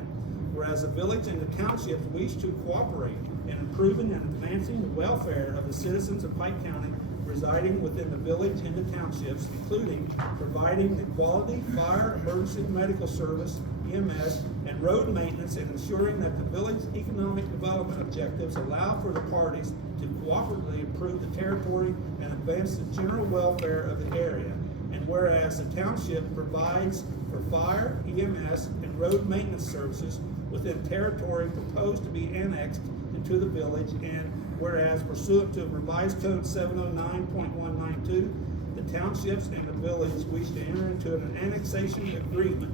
Whereas the village and the townships wish to cooperate in improving and advancing the welfare of the citizens of Pike County residing within the village and the townships, including providing the quality fire, emergency medical service, EMS, and road maintenance, and ensuring that the village's economic development objectives allow for the parties to cooperatively improve the territory and advance the general welfare of the area. And whereas the township provides for fire, EMS, and road maintenance services within territory proposed to be annexed into the village, and whereas pursuant to revised code 709.192, the townships and the village wish to enter into an annexation agreement.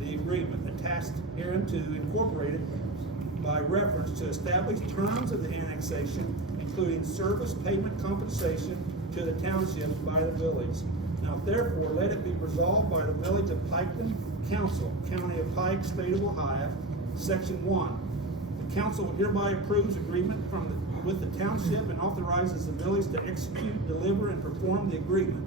The agreement attached hereunto incorporated by reference to establish terms of the annexation, including service payment compensation to the township by the village. Now therefore, let it be resolved by the Village of Piketon Council, County of Pike, State of Ohio, Section 1. The council hereby approves agreement with the township and authorizes the village to execute, deliver, and perform the agreement.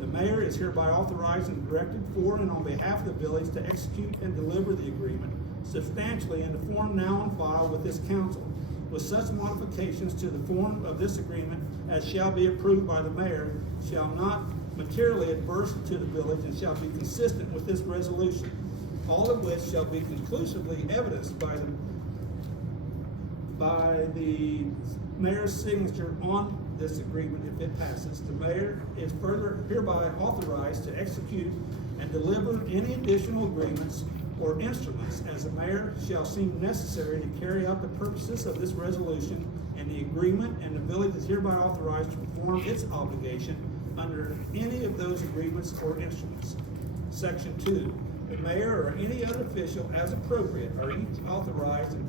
The mayor is hereby authorized and directed for and on behalf of the village to execute and deliver the agreement substantially in the form now on file with this council, with such modifications to the form of this agreement as shall be approved by the mayor, shall not materially adverse to the village, and shall be consistent with this resolution, all of which shall be conclusively evidenced by the mayor's signature on this agreement if it passes. The mayor is further hereby authorized to execute and deliver any additional agreements or instruments as the mayor shall seem necessary to carry out the purposes of this resolution and the agreement, and the village is hereby authorized to perform its obligation under any of those agreements or instruments. Section 2. The mayor or any other official, as appropriate, are each authorized and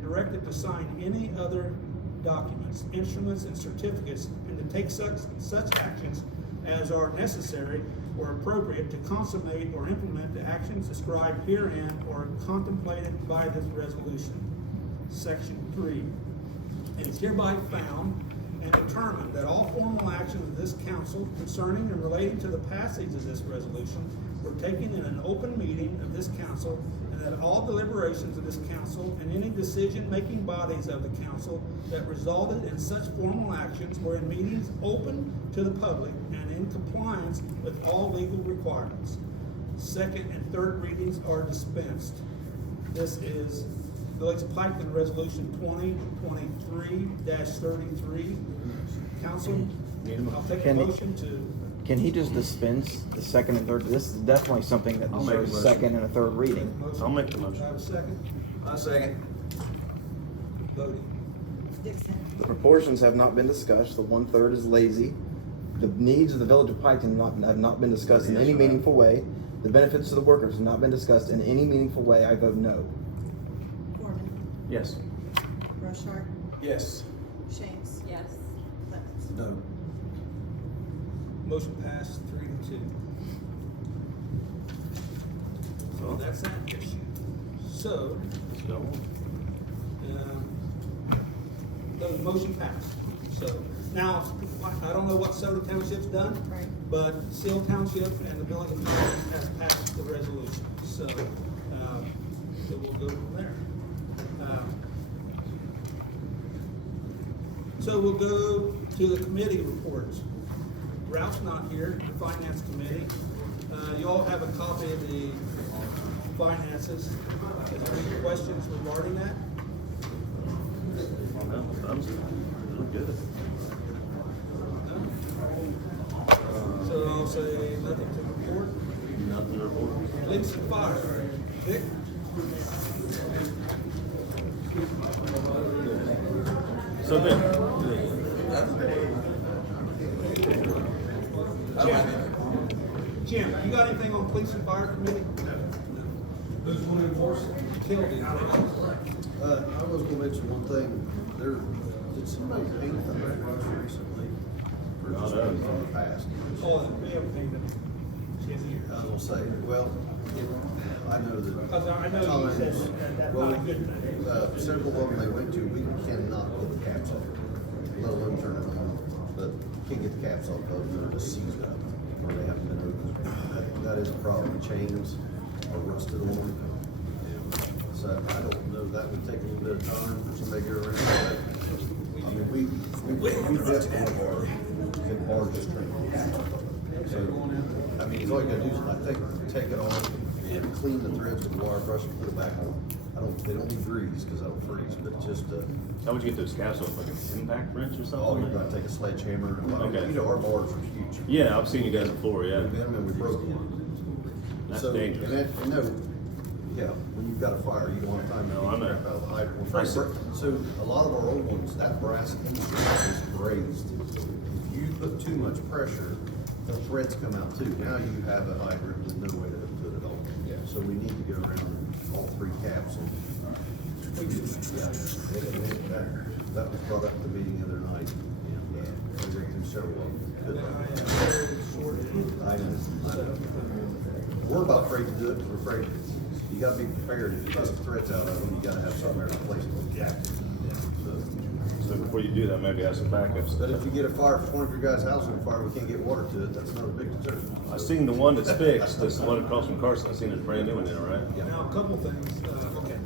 directed to sign any other documents, instruments, and certificates, and to take such actions as are necessary or appropriate to consummate or implement the actions described herein or contemplated by this resolution. Section 3. It is hereby found and determined that all formal actions of this council concerning and relating to the passage of this resolution were taken in an open meeting of this council, and that all deliberations of this council and any decision-making bodies of the council that resulted in such formal actions were in meetings open to the public and in compliance with all legal requirements. Second and third readings are dispensed. This is Village of Piketon Resolution 2023-33. Council, I'll take a motion to. Can he just dispense the second and third? This is definitely something that I'll make a deserves motion. second and a third reading. I'll make the motion. I have a second? I second. Voting. The proportions have not been discussed. The 1/3 is lazy. The needs of the Village of Piketon have not been discussed in any meaningful way. The benefits to the workers have not been discussed in any meaningful way. I vote no. Foreman, Yes. Rochard, Yes. Shanks, Yes. Clemens. No. Motion passed 3-2. So that's that issue. So, So, the motion passed. So Now, I don't know what Soda Township's done. Right. But Seal Township and the Village of Piketon has passed the resolution, so, so we'll go from there. So we'll go to the committee reports. Ralph's not here, the Finance Committee. You all have a copy of the finances. Is there any questions regarding that? No, thumbs look good. So I'll say nothing to report. Nothing to report. Police and fire. Vic? So good. Jim, you got anything on police and fire committee? Who's going to enforce it? Killed it. I was gonna mention one thing, did somebody paint the red roof recently? Or just Not us. in the past? Oh, we haven't painted it. I was gonna say, well, I know that. I know you said that's Well, not a good thing. several of them they went to, we cannot get the caps off, let alone turn it on, but can't get the caps off of, they're just seized up, or they haven't been opened. That is a problem, chains are rusted on them. So I don't know, that would take a little bit of time for somebody to get around that. I mean, we just one of our, in largest trains. So, I mean, all you gotta do is, I think, take it off and clean the threads with water brush and put it back on. They don't need grease, cause that'll freeze, but just, How would you get those caps off, like an impact wrench or oh, you something? gotta take a sledgehammer, Okay. you know, our bars are huge. Yeah, I've seen you guys before, yeah. We've been, and we broke one. That's So, dangerous. And no, yeah, when you've got a fire, you don't have time to No, I get know. crap out of the hydrant. I see. So a lot of our old ones, that brass instrument is raised. If you put too much pressure, the threads come out too. Now you have a hydrant with no way to put it on. Yeah. So we need to go around all three caps and. That was brought up at the meeting the other night. Yeah, we went through several of them. I know. We're about afraid to do it, because we're afraid, you gotta be prepared, if you bust the threads out of them, you gotta have somewhere to place them. Yeah. So before you do that, maybe have some backups. But if you get a fire, if one of your guys' house on fire, we can't get water to it, that's not a big concern. I seen the one that's fixed, that's the one across from Carson, I seen it's brand new in there, right? Now, a couple things, okay.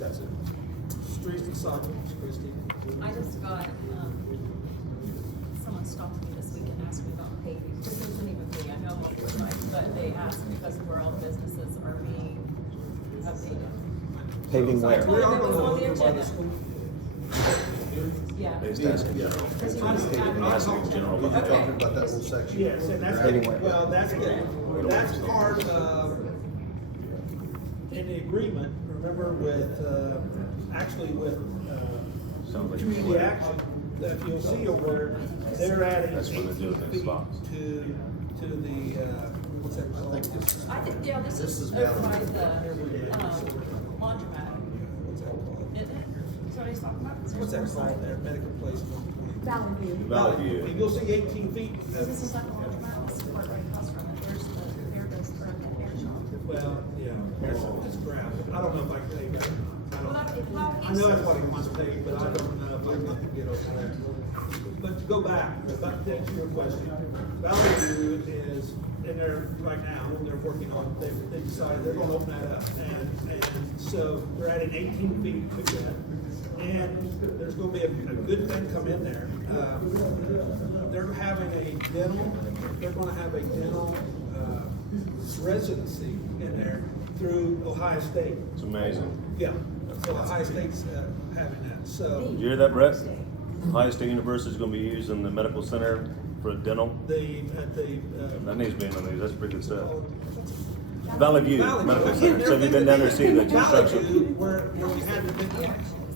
That's it. Streets and sidewalks, Christie. I just got, someone stopped me this week and asked me about paving. This isn't even me, I know I'm on the side, but they asked because of where all the businesses are being updated. Paving where? Well, it was on the agenda. Yeah. They just asking general. Asking general. You're about that. talking about that little section. Yes, and that's, Anyway. well, that's part of, in the agreement, remember with, actually with, Sounds like community it's- action, that you'll see over there, they're adding That's when they do it in 18 spots. feet to the, what's that called? I think this is. I think, yeah, this This is is over valid. by the, laundromat. What's that called? Isn't it? Is that what he's talking about? What's that called there, medical place? Valley View. Valley View. And you'll see 18 feet. This is like a laundromat, this is part right across from it, there's the, there goes for the hair shop. Well, yeah, it's grass. I don't know if I can take that. I know that's what he wants to take, but I don't know if I can get over there. But to go back to answer your question, Valley View is in there right now, they're working on, they decided they're gonna open that up. And so they're adding 18 feet to that. And there's gonna be a good thing come in there. They're having they're gonna have a dental, residency in there through Ohio State. It's amazing. Yeah, so Ohio State's, having that, so Did you hear that, Brett? Ohio State University is gonna be using the medical center for dental. that That needs to be in the news, that's pretty good stuff. Valley View Valley Medical View. Center, so have you been down there seeing the Valley construction? View, where we had the big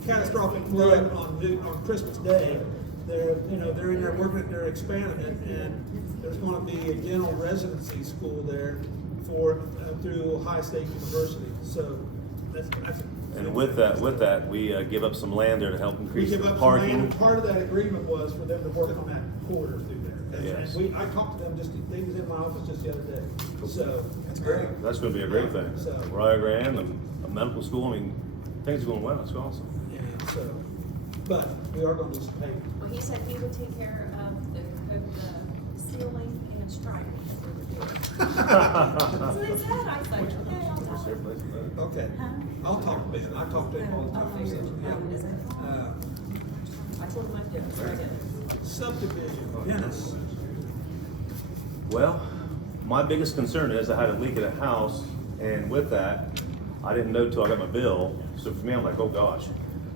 catastrophic flood on Christmas Day, they're in there working, they're expanding it, and there's gonna be a dental residency school there through Ohio State University, so that's. And with that, we give up some land there to help We increase give the up some parking. land, part of that agreement was for them to work on that corridor through there. Yes. And I talked to them they was in my office just the other day, so. That's great. That's gonna be a great thing. So- Rio Grande, a medical school, I mean, things are going well, it's awesome. Yeah, so, But we are gonna do some paving. Well, he said he would take care of the ceiling and striping that we were doing. That's what he said, I was like, okay, I'll tell him. Okay, I'll talk to Ben, I talk to him all the time, so, yeah. I told him I'd do it, so I did. Subdivision, Dennis. Well, my biggest concern is I had a leak at a house, and with that, I didn't know till I got my bill. So for me, I'm like, oh gosh.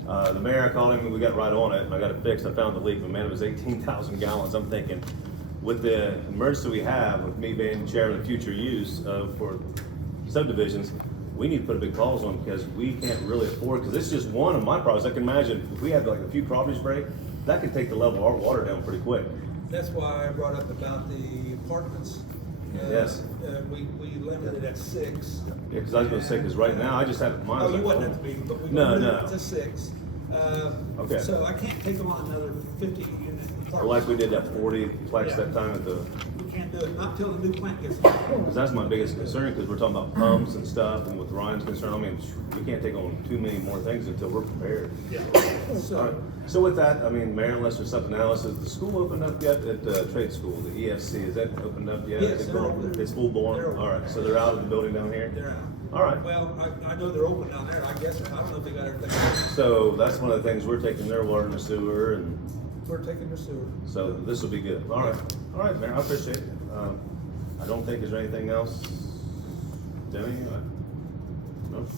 The mayor, I called him, and we got right on it, and I got it fixed. I found the leak, but man, it was 18,000 gallons. I'm thinking, with the emergency we have, with me being chairman of future use for subdivisions, we need to put a big pause on because we can't really afford, because this is just one of my problems. I can imagine if we had like a few properties break, that could take the level of our water down pretty quick. That's why I brought up about the apartments. Yes. We limited it at 6. Yeah, because I was going to say, because right now I just have mine. Oh, you wasn't at the meeting, but we No, limited no. it to 6. Okay. So I can't take on another 50 unit apartment. Like we did that 40 plex that time at the, We can't do it, not till the new plant gets. because that's my biggest concern, because we're talking about pumps and stuff, and with Ryan's concern, I mean, we can't take on too many more things until we're prepared. Yeah. All right. So with that, I mean, Mayor, unless there's something else, is the school opened up yet at trade school, the EFC, is that opened up yet? Yes, they're open. It's full born? They're open. All right, so they're out of the building down here? They're out. All right. Well, I know they're open down there, I guess, I don't know if they got everything. So that's one of the things, we're taking their water and the sewer, and We're taking their sewer. so this will be good. All right, Mayor, I appreciate it. I don't think there's anything else. Denny? Nope.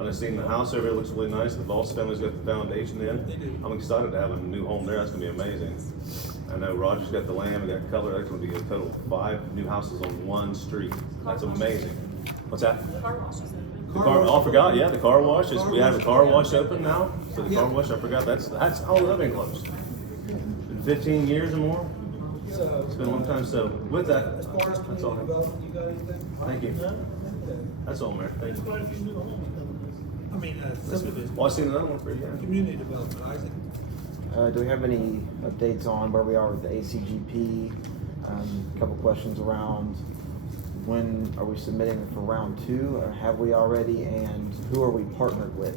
I've seen the house over here, looks really nice. The Boss family's got the foundation in. They do. I'm excited to have a new home there. That's gonna be amazing. I know Roger's got the land, we got color. That's gonna be a total of 5 new houses on one street. That's amazing. What's that? The car wash is open. The car, oh, I forgot, yeah, the car wash is, we have a car wash Yeah. open now. So the car Yeah. wash, I forgot, that's, oh, that been close. Been 15 years or more? So, It's been a long time, so with that, as far as that's all. community development, you got anything? Thank you. Okay. That's all, Mayor. Thank you. I mean, subdivision, Well, I seen another one for you, yeah. community development, Isaac. Do we have any updates on where we are with the ACGP? A couple questions around when are we submitting for round 2, or have we already, and who are we partnered with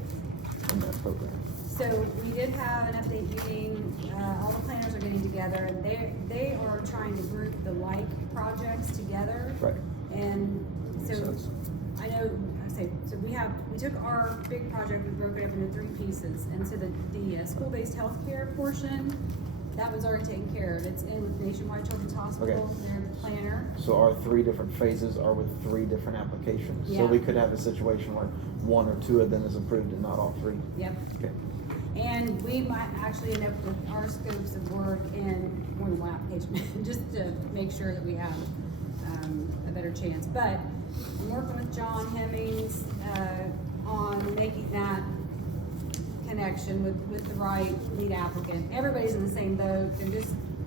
in that program? So we did have an update meeting, all the planners are getting together, and they are trying to group the like projects together. Right. And so, I know, so we took our big project, we broke it up into 3 pieces, and so the school-based healthcare portion, that was already taken care of. It's in with Nationwide Children's Hospital, Okay. they're the planner. So our 3 different phases are with 3 different applications. Yeah. So we could have a situation where 1 or 2 of them is approved and not all 3. Yep. Okay. And we might actually end up with our scopes of work in more than one application, just to make sure that we have a better chance. But I'm working with John Hemmings on making that connection with the right lead applicant. Everybody's in the same boat.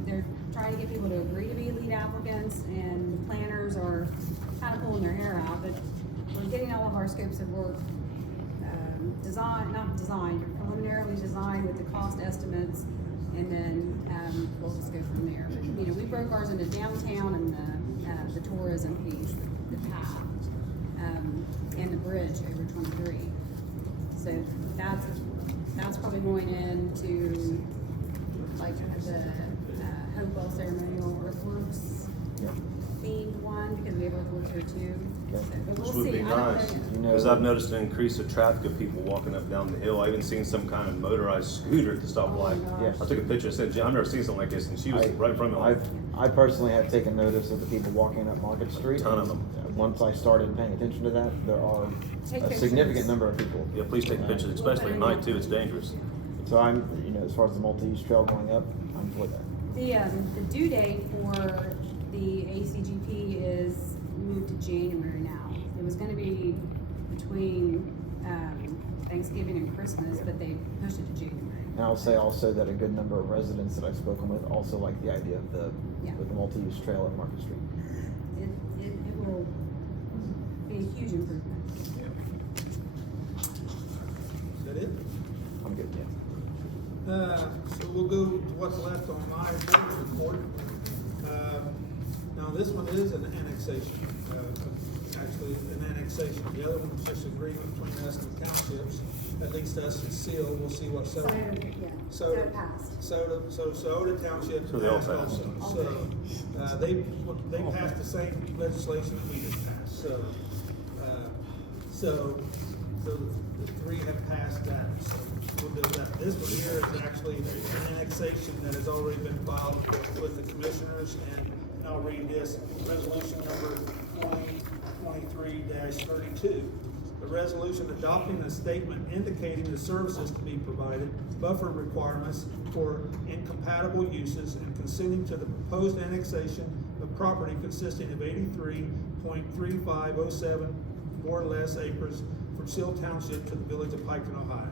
They're trying to get people to agree to be lead applicants, and the planners are kind of pulling their hair out. But we're getting all of our scopes of work preliminarily designed with the cost estimates, and then we'll just go from there. But, you know, we broke ours into downtown and the tourism piece, the path, and the bridge over 23. So that's probably going into like the Hopewell ceremonial earthworks Yep. themed one, because we have earthworks here too. Okay. So, but Which we'll would see. be I don't know nice, yet. You know- because I've noticed an increase of traffic of people walking up down the hill. I even seen some kind of motorized scooter at the Oh my stoplight. gosh. I took a picture and said, I've never seen something like this, and she was right in front of me. I personally have taken notice of the people walking up Market Street. Ton of them. Once I started paying attention to that, there are Take a pictures. significant number of people. Yeah, please take pictures, especially at night too, it's dangerous. So I'm, as far as the multi-use trail going up, I'm for that. The due date for the ACGP is moved to January now. It was gonna be between, Thanksgiving and Christmas, but they pushed it to January. And I'll say also that a good number of residents that I've spoken with also like the idea of Yeah. with the multi-use trail at Market Street. It will be a huge improvement. Is that it? I'm good, yeah. So we'll go to what's left on my board report. Now, this one is an annexation. actually, an annexation. The other one was just agreement between us and the townships, at least us and Seal. We'll see what So, Soda. yeah, so Soda it passed. Soda Township So they all passed passed. also. So, they passed the same legislation that we just passed, so the three have passed that, so we'll do that. This one here is actually an annexation that has already been filed with the commissioners, and I'll read this, resolution number 2023-32. The resolution adopting a statement indicating the services to be provided, buffer requirements for incompatible uses, and consenting to the proposed annexation of property consisting of 83.3507 more or less acres from Seal Township to the Village of Piketon, Ohio.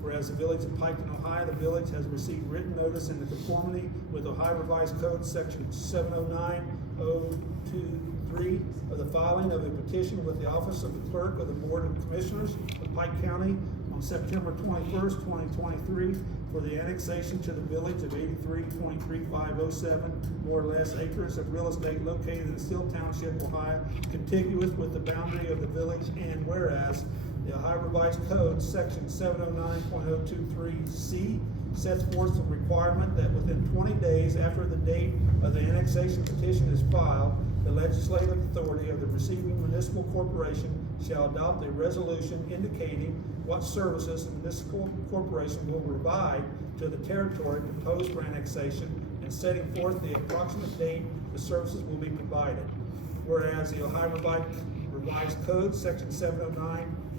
Whereas the Village of Piketon, Ohio, the village has received written notice in the conformity with Ohio Revised Code section 709.023 of the filing of a petition with the office of the clerk of the Board of Commissioners of Pike County on September 21st, 2023 for the annexation to the village of 83.3507 more or less acres of real estate located in Seal Township, Ohio, contiguous with the boundary of the village, and whereas the Ohio Revised Code, section 709.023C, sets forth the requirement that within 20 days after the date of the annexation petition is filed, the legislative authority of the receiving municipal corporation shall adopt a resolution indicating what services the municipal corporation will provide to the territory proposed for annexation and setting forth the approximate date the services will be provided. Whereas the Ohio Revised Code, section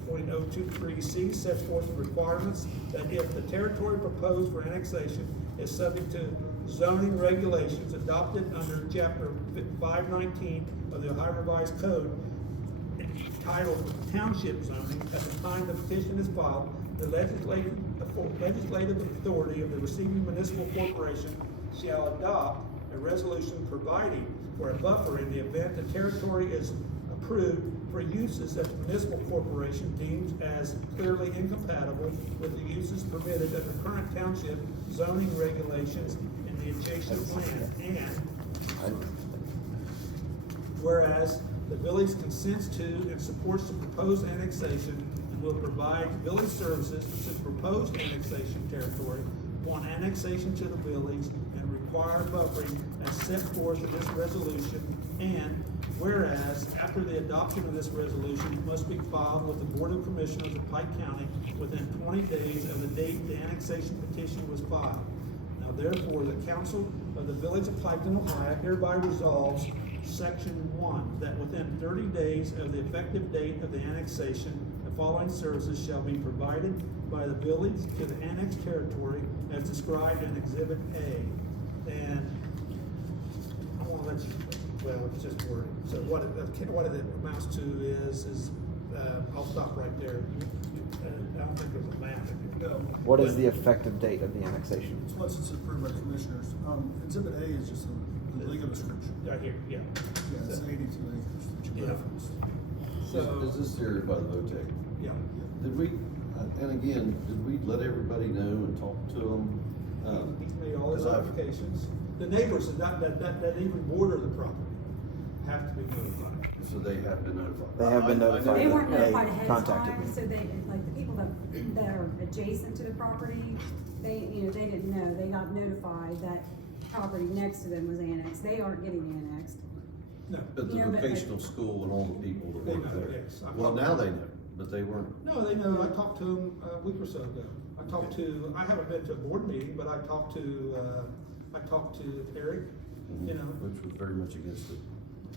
709.023C, sets forth the requirements that if the territory proposed for annexation is subject to zoning regulations adopted under chapter 519 of the Ohio Revised Code, titled Township Zoning, at the time the petition is filed, the legislative authority of the receiving municipal corporation shall adopt a resolution providing for a buffer in the event the territory is approved for uses that the municipal corporation deems as clearly incompatible with the uses permitted under current township zoning regulations in the adjacent land. And whereas the village consents to and supports the proposed annexation and will provide village services to the proposed annexation territory upon annexation to the village and require buffering as set forth in this resolution. And whereas after the adoption of this resolution, it must be filed with the Board of Commissioners of Pike County within 20 days of the date the annexation petition was filed. Now therefore, the Council of the Village of Piketon, Ohio hereby resolves Section 1, that within 30 days of the effective date of the annexation, the following services shall be provided by the village to the annexed territory as described in Exhibit A. And I want to let you, well, it's just wording. So what it amounts to is I'll stop right there. I don't think there's a map. No. What is the effective date of the annexation? It's once it's approved by commissioners. Exhibit A is just the legal description. Right here, yeah. Yeah, it's 82 acres that you Yeah. referenced. So, Is this area by the VOTEC? yeah. Did we, and again, did we let everybody know and talk to them? He's made all his 'cause I've- applications. The neighbors that even border the property have to be notified. So they have been notified? They have been notified. They weren't They notified ahead of contacted time, me. so they, like, the people that are adjacent to the property, they didn't know, they got notified that property next to them was annexed, they aren't getting annexed. No. But the You know, but, like- vocational school and all the people that They work know, there? yes. Well, now they know, but they weren't. No, they know. I talked to them a week or so ago. I haven't been to a board meeting, but I talked to Eric, you know. Which was very much against it.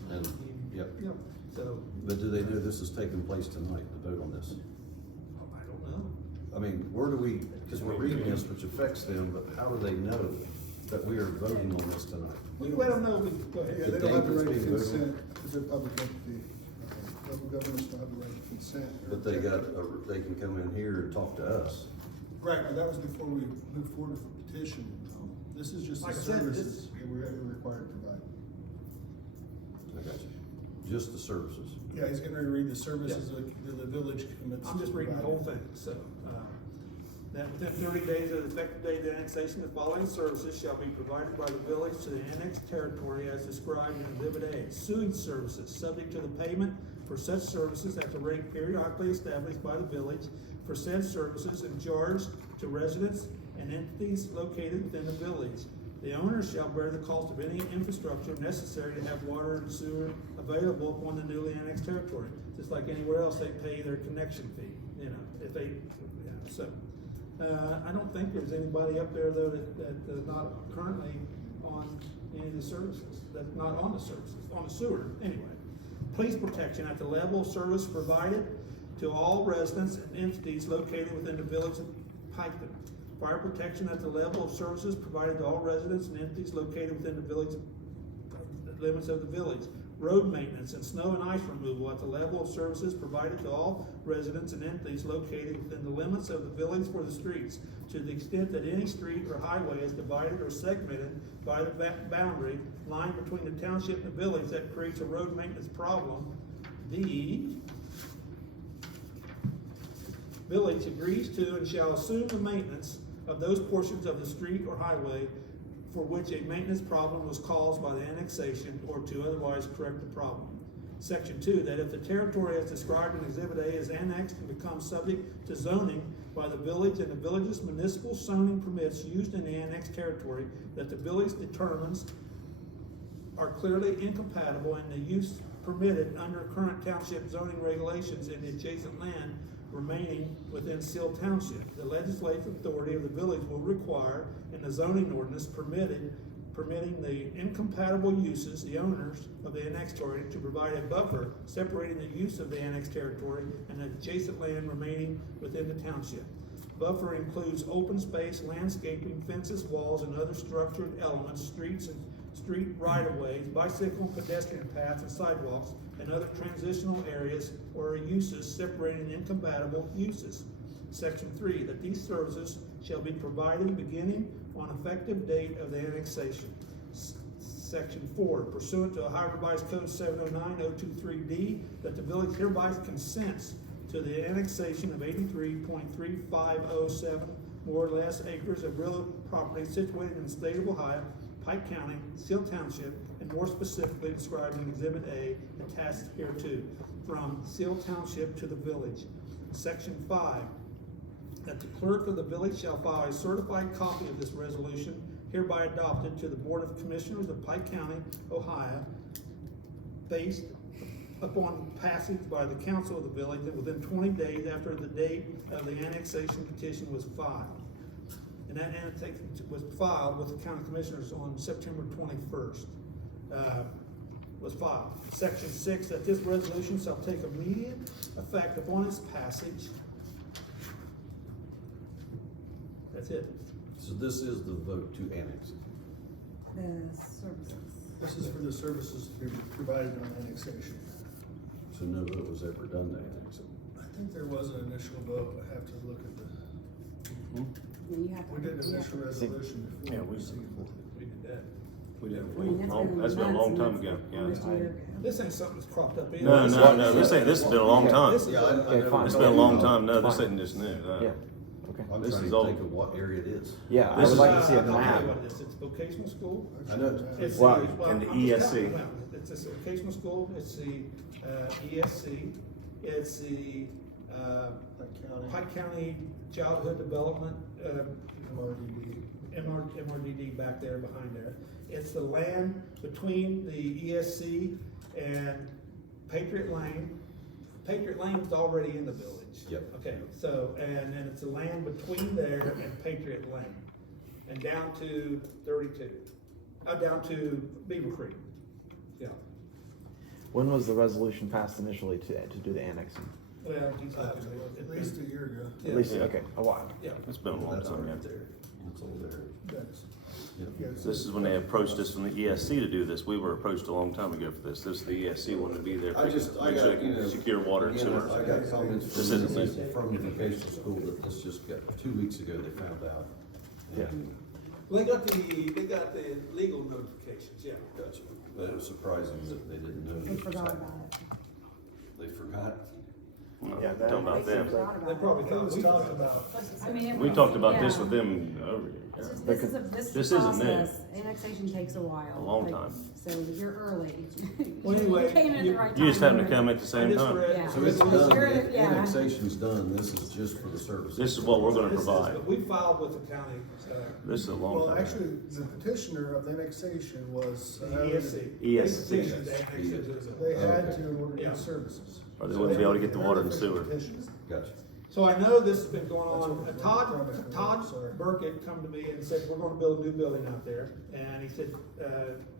And, yep. Yeah, so, But do they know this is taking place tonight, the vote on this? I don't know. I mean, where do we, because we're reading this, which affects them, but how do they know that we are voting on this tonight? We can let them know. Go Yeah, ahead. they don't have the right to David's being consent, because they're public entity. Local governments don't have the right to consent. But they they can come in here and talk to us. Right, but that was before we moved forward with the petition. This is just the Like I said, services that we're required to provide. I got you. Just the services. Yeah, he's gonna read the services that the village commits. I'm just to reading the whole provide. thing, so, that within 30 days of the effective date of the annexation, the following services shall be provided by the village to the annexed territory as described in Exhibit A. Sewage services, subject to the payment for such services at the rate periodically established by the village for said services and charged to residents and entities located within the village. The owner shall bear the cost of any infrastructure necessary to have water and sewer available upon the newly annexed territory. Just like anywhere else, they pay their connection fee, you know, if they, so. I don't think there's anybody up there though that is not currently on any of the services, that's not on the services, on the sewer, anyway. Police protection at the level of service provided to all residents and entities located within the Village of Piketon. Fire protection at the level of services provided to all residents and entities located within the village, limits of the village. Road maintenance and snow and ice removal at the level of services provided to all residents and entities located within the limits of the village for the streets, to the extent that any street or highway is divided or segmented by the boundary line between the township and the village that creates a road maintenance problem. The village agrees to and shall assume the maintenance of those portions of the street or highway for which a maintenance problem was caused by the annexation, or to otherwise correct the problem. Section 2, that if the territory as described in Exhibit A is annexed and becomes subject to zoning by the village and the village's municipal zoning permits used in the annexed territory, that the village determines are clearly incompatible and the use permitted under current township zoning regulations in the adjacent land remaining within Seal Township. The legislative authority of the village will require in the zoning ordinance permitting the incompatible uses, the owners of the annexed territory, to provide a buffer separating the use of the annexed territory and the adjacent land remaining within the township. Buffer includes open space, landscaping, fences, walls, and other structured elements, streets and street right-of-ways, bicycle and pedestrian paths and sidewalks, and other transitional areas or uses separating incompatible uses. Section 3, that these services shall be provided beginning on effective date of the annexation. Section 4, pursuant to Ohio Revised Code 709-023D, that the village hereby consents to the annexation of 83.3507 more or less acres of real property situated in the state of Ohio, Pike County, Seal Township, and more specifically described in Exhibit A attached hereto, from Seal Township to the village. Section 5, that the clerk of the village shall file a certified copy of this resolution hereby adopted to the Board of Commissioners of Pike County, Ohio, based upon passage by the council of the village within 20 days after the date of the annexation petition was filed. And that annexation was filed with the county commissioners on September 21st. Was filed. Section 6, that this resolution shall take immediate effect upon its passage. That's it. So this is the vote to annex it. The services. This is for the services to be provided on annexation. So no vote was ever done to annex it. I think there was an initial vote, I have to look at the, You have to- we did an you have initial to- resolution before. Yeah, we We did that. We did. I mean, That's been a long time ago, yeah. Almost a year ago. This ain't something that's cropped up. either. No, This no, is- no, this has been a long time. This is- Yeah, I Okay, never fine. It's know. been a long time, no, this Fine. isn't just new. Yeah, okay. I'm This trying is to old. think of what area it is. Yeah, I This would is, like to see a I'll tell you map. what it is. It's vocational school. I know. It's Wow. the, And the I'm just ESC. telling you now, it's a vocational school, it's the, ESC, it's the, Pike County Childhood Development, MRDD back there behind there. It's the land between the ESC and Patriot Lane. Patriot Lane's already in the village. Yep. Okay, so, and then it's the land between there and Patriot Lane, and down to 32, down to Beaver Creek, yeah. When was the resolution passed initially to do the annexing? Well, he's At least a year ago. At least, Yeah. okay, a while. Yeah. It's been a long That's time, already yeah. there. It's all there. That's, Yep. yeah, This is when they approached us from the ESC to do this. We were approached a long time ago for this. This, the ESC wanted to be there. I Make got, sure they can secure water and again, sewer. I got comments This isn't new. from the vocational school that this just got, 2 weeks ago they found out. Yeah. Well, they got the legal notifications, yeah. Gotcha. But it was surprising that they didn't know. They forgot about it. They forgot? No, Yeah, talking about They them. forgot about They it. probably it thought was we talked forgot. about. I mean, it We was- talked about this yeah. with them It's just- Because This this is a isn't new. process. Annexation takes a while. A long time. So you're early. Well, anyway, You came in at the right time. You just happened to You're come ready. at the same I just time. read- Yeah. So it's You're done, the- yeah. annexation's done, this is just for the services. This is what we're gonna This is- provide. We filed with the county, This is a long Well, time. actually, the petitioner of the annexation was. the ESC. ESC. They petitioned the annexation. They had to in order to Yeah. get services. Or they wouldn't be able to get the water and sewer. Gotcha. So I know this has been going on. That's Todd Sorry. Burkett come to me and said, we're gonna build a new building out there. And he said,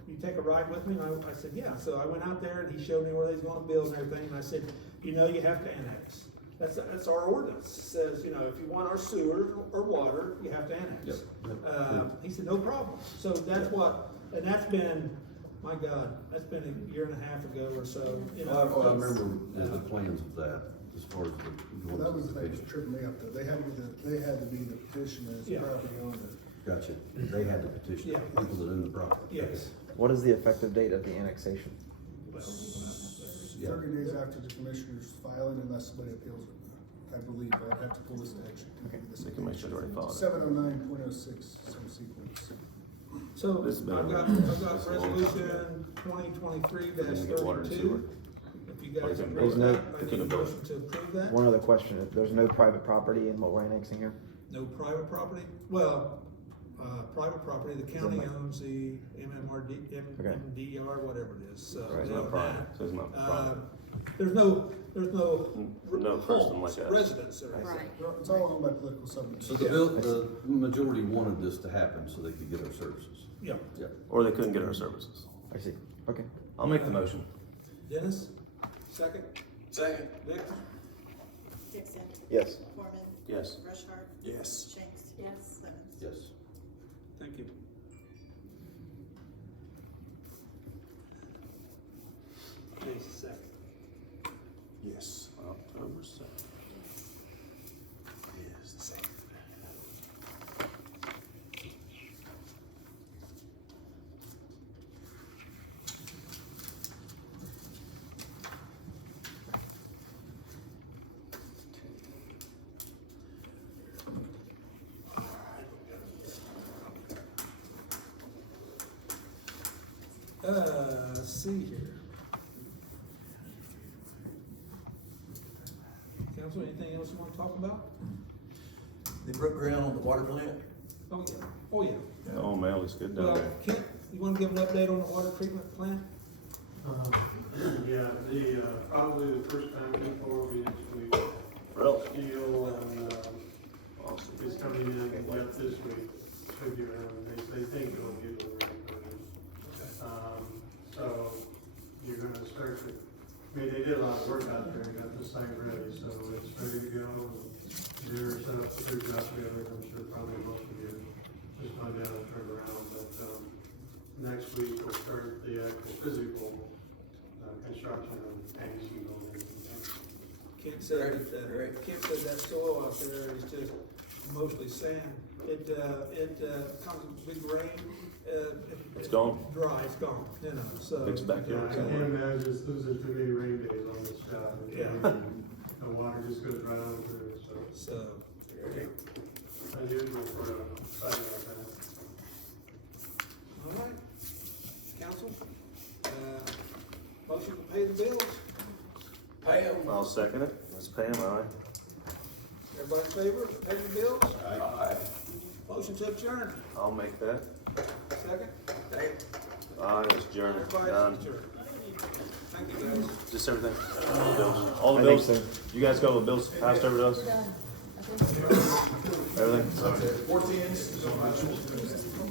you take a ride with me? And I said, yeah. So I went out there and he showed me where they was gonna build and everything. And I said, you know, you have to annex. That's our ordinance. It says, you know, if you want our sewer or water, you have to annex. Yep. He said, no problem. So that's what, and that's been, my God, that's been a year and a half ago or so. You know, I remember the plans of that, as far as the. Well, that was the thing that tripped me up, though. They had to be the petitioner's Yeah. property owner. Gotcha, they had to petition, Yeah. people that own the property. Yes. What is the effective date of the annexation? Well, Yeah. 30 days after the commissioners filing unless somebody appeals it. I believe, I'd have to pull this statute. The commissioner's already filed it. 709.06, some sequence. So This has been I've a- got this is a long time. resolution 2023 Then we get water and sewer. 32. If you guys There's agree with no- that, I need a motion to approve that. One other question, if there's no private property in what we're annexing here? No private property? Well, private property, the county owns the MMRD, Okay. MDR, whatever it is, so. Right, it's they not own private, that. so it's not private. There's no No person like homes, us. residents or anything. Right. Well, it's all owned by political subdivision. So the majority wanted this to happen so they could get our services. Yeah. Yep. Or they couldn't get our services. I see, okay. I'll make the motion. Dennis, second? Second. Nick? Dixon. Yes. Foreman. Yes. Rushhart. Yes. Shanks. Yes. Clemens. Yes. Thank you. May second. Yes. October 2nd. Yes, the same. Let's see here. Council, anything else you wanna talk about? They broke ground on the water plant. Oh, yeah, oh, yeah. Oh, man, it looks good down Well, there. Kent, you wanna give an update on the water treatment plant? Yeah, probably the first time before we Really? steel and, Awesome. it's coming in wet this week, should be around, they think it'll get ready for this. So you're gonna start to, I mean, they did a lot of work out there and got this thing ready, so it's ready to go. They're set up the big job together, I'm sure probably most of you just find out and turn around, but, next week we'll start the actual physical, construction of tanks and buildings and things. Kent said Ready, that, ready. Kent said that soil out there is just mostly sand. It comes with big rain, It's gone. Dry, it's gone, you know, so. It's back Yeah, there. I can't imagine losing too many rain days on this job. Yeah. The water just goes right on through, so. So, Unusual for a site like that. all right, council, motion to pay the bills. Pay 'em. I'll second it. Let's pay him, all right? Everybody in favor, pay the bills? Aye. Motion to adjourn, I'll make that. second. All right, it's adjourned. Everybody's Done. adjourned. Thank you, guys. Just everything? All the bills? All the I bills? think You guys got all the bills passed over to us? We're done. I think so. Everything? 14.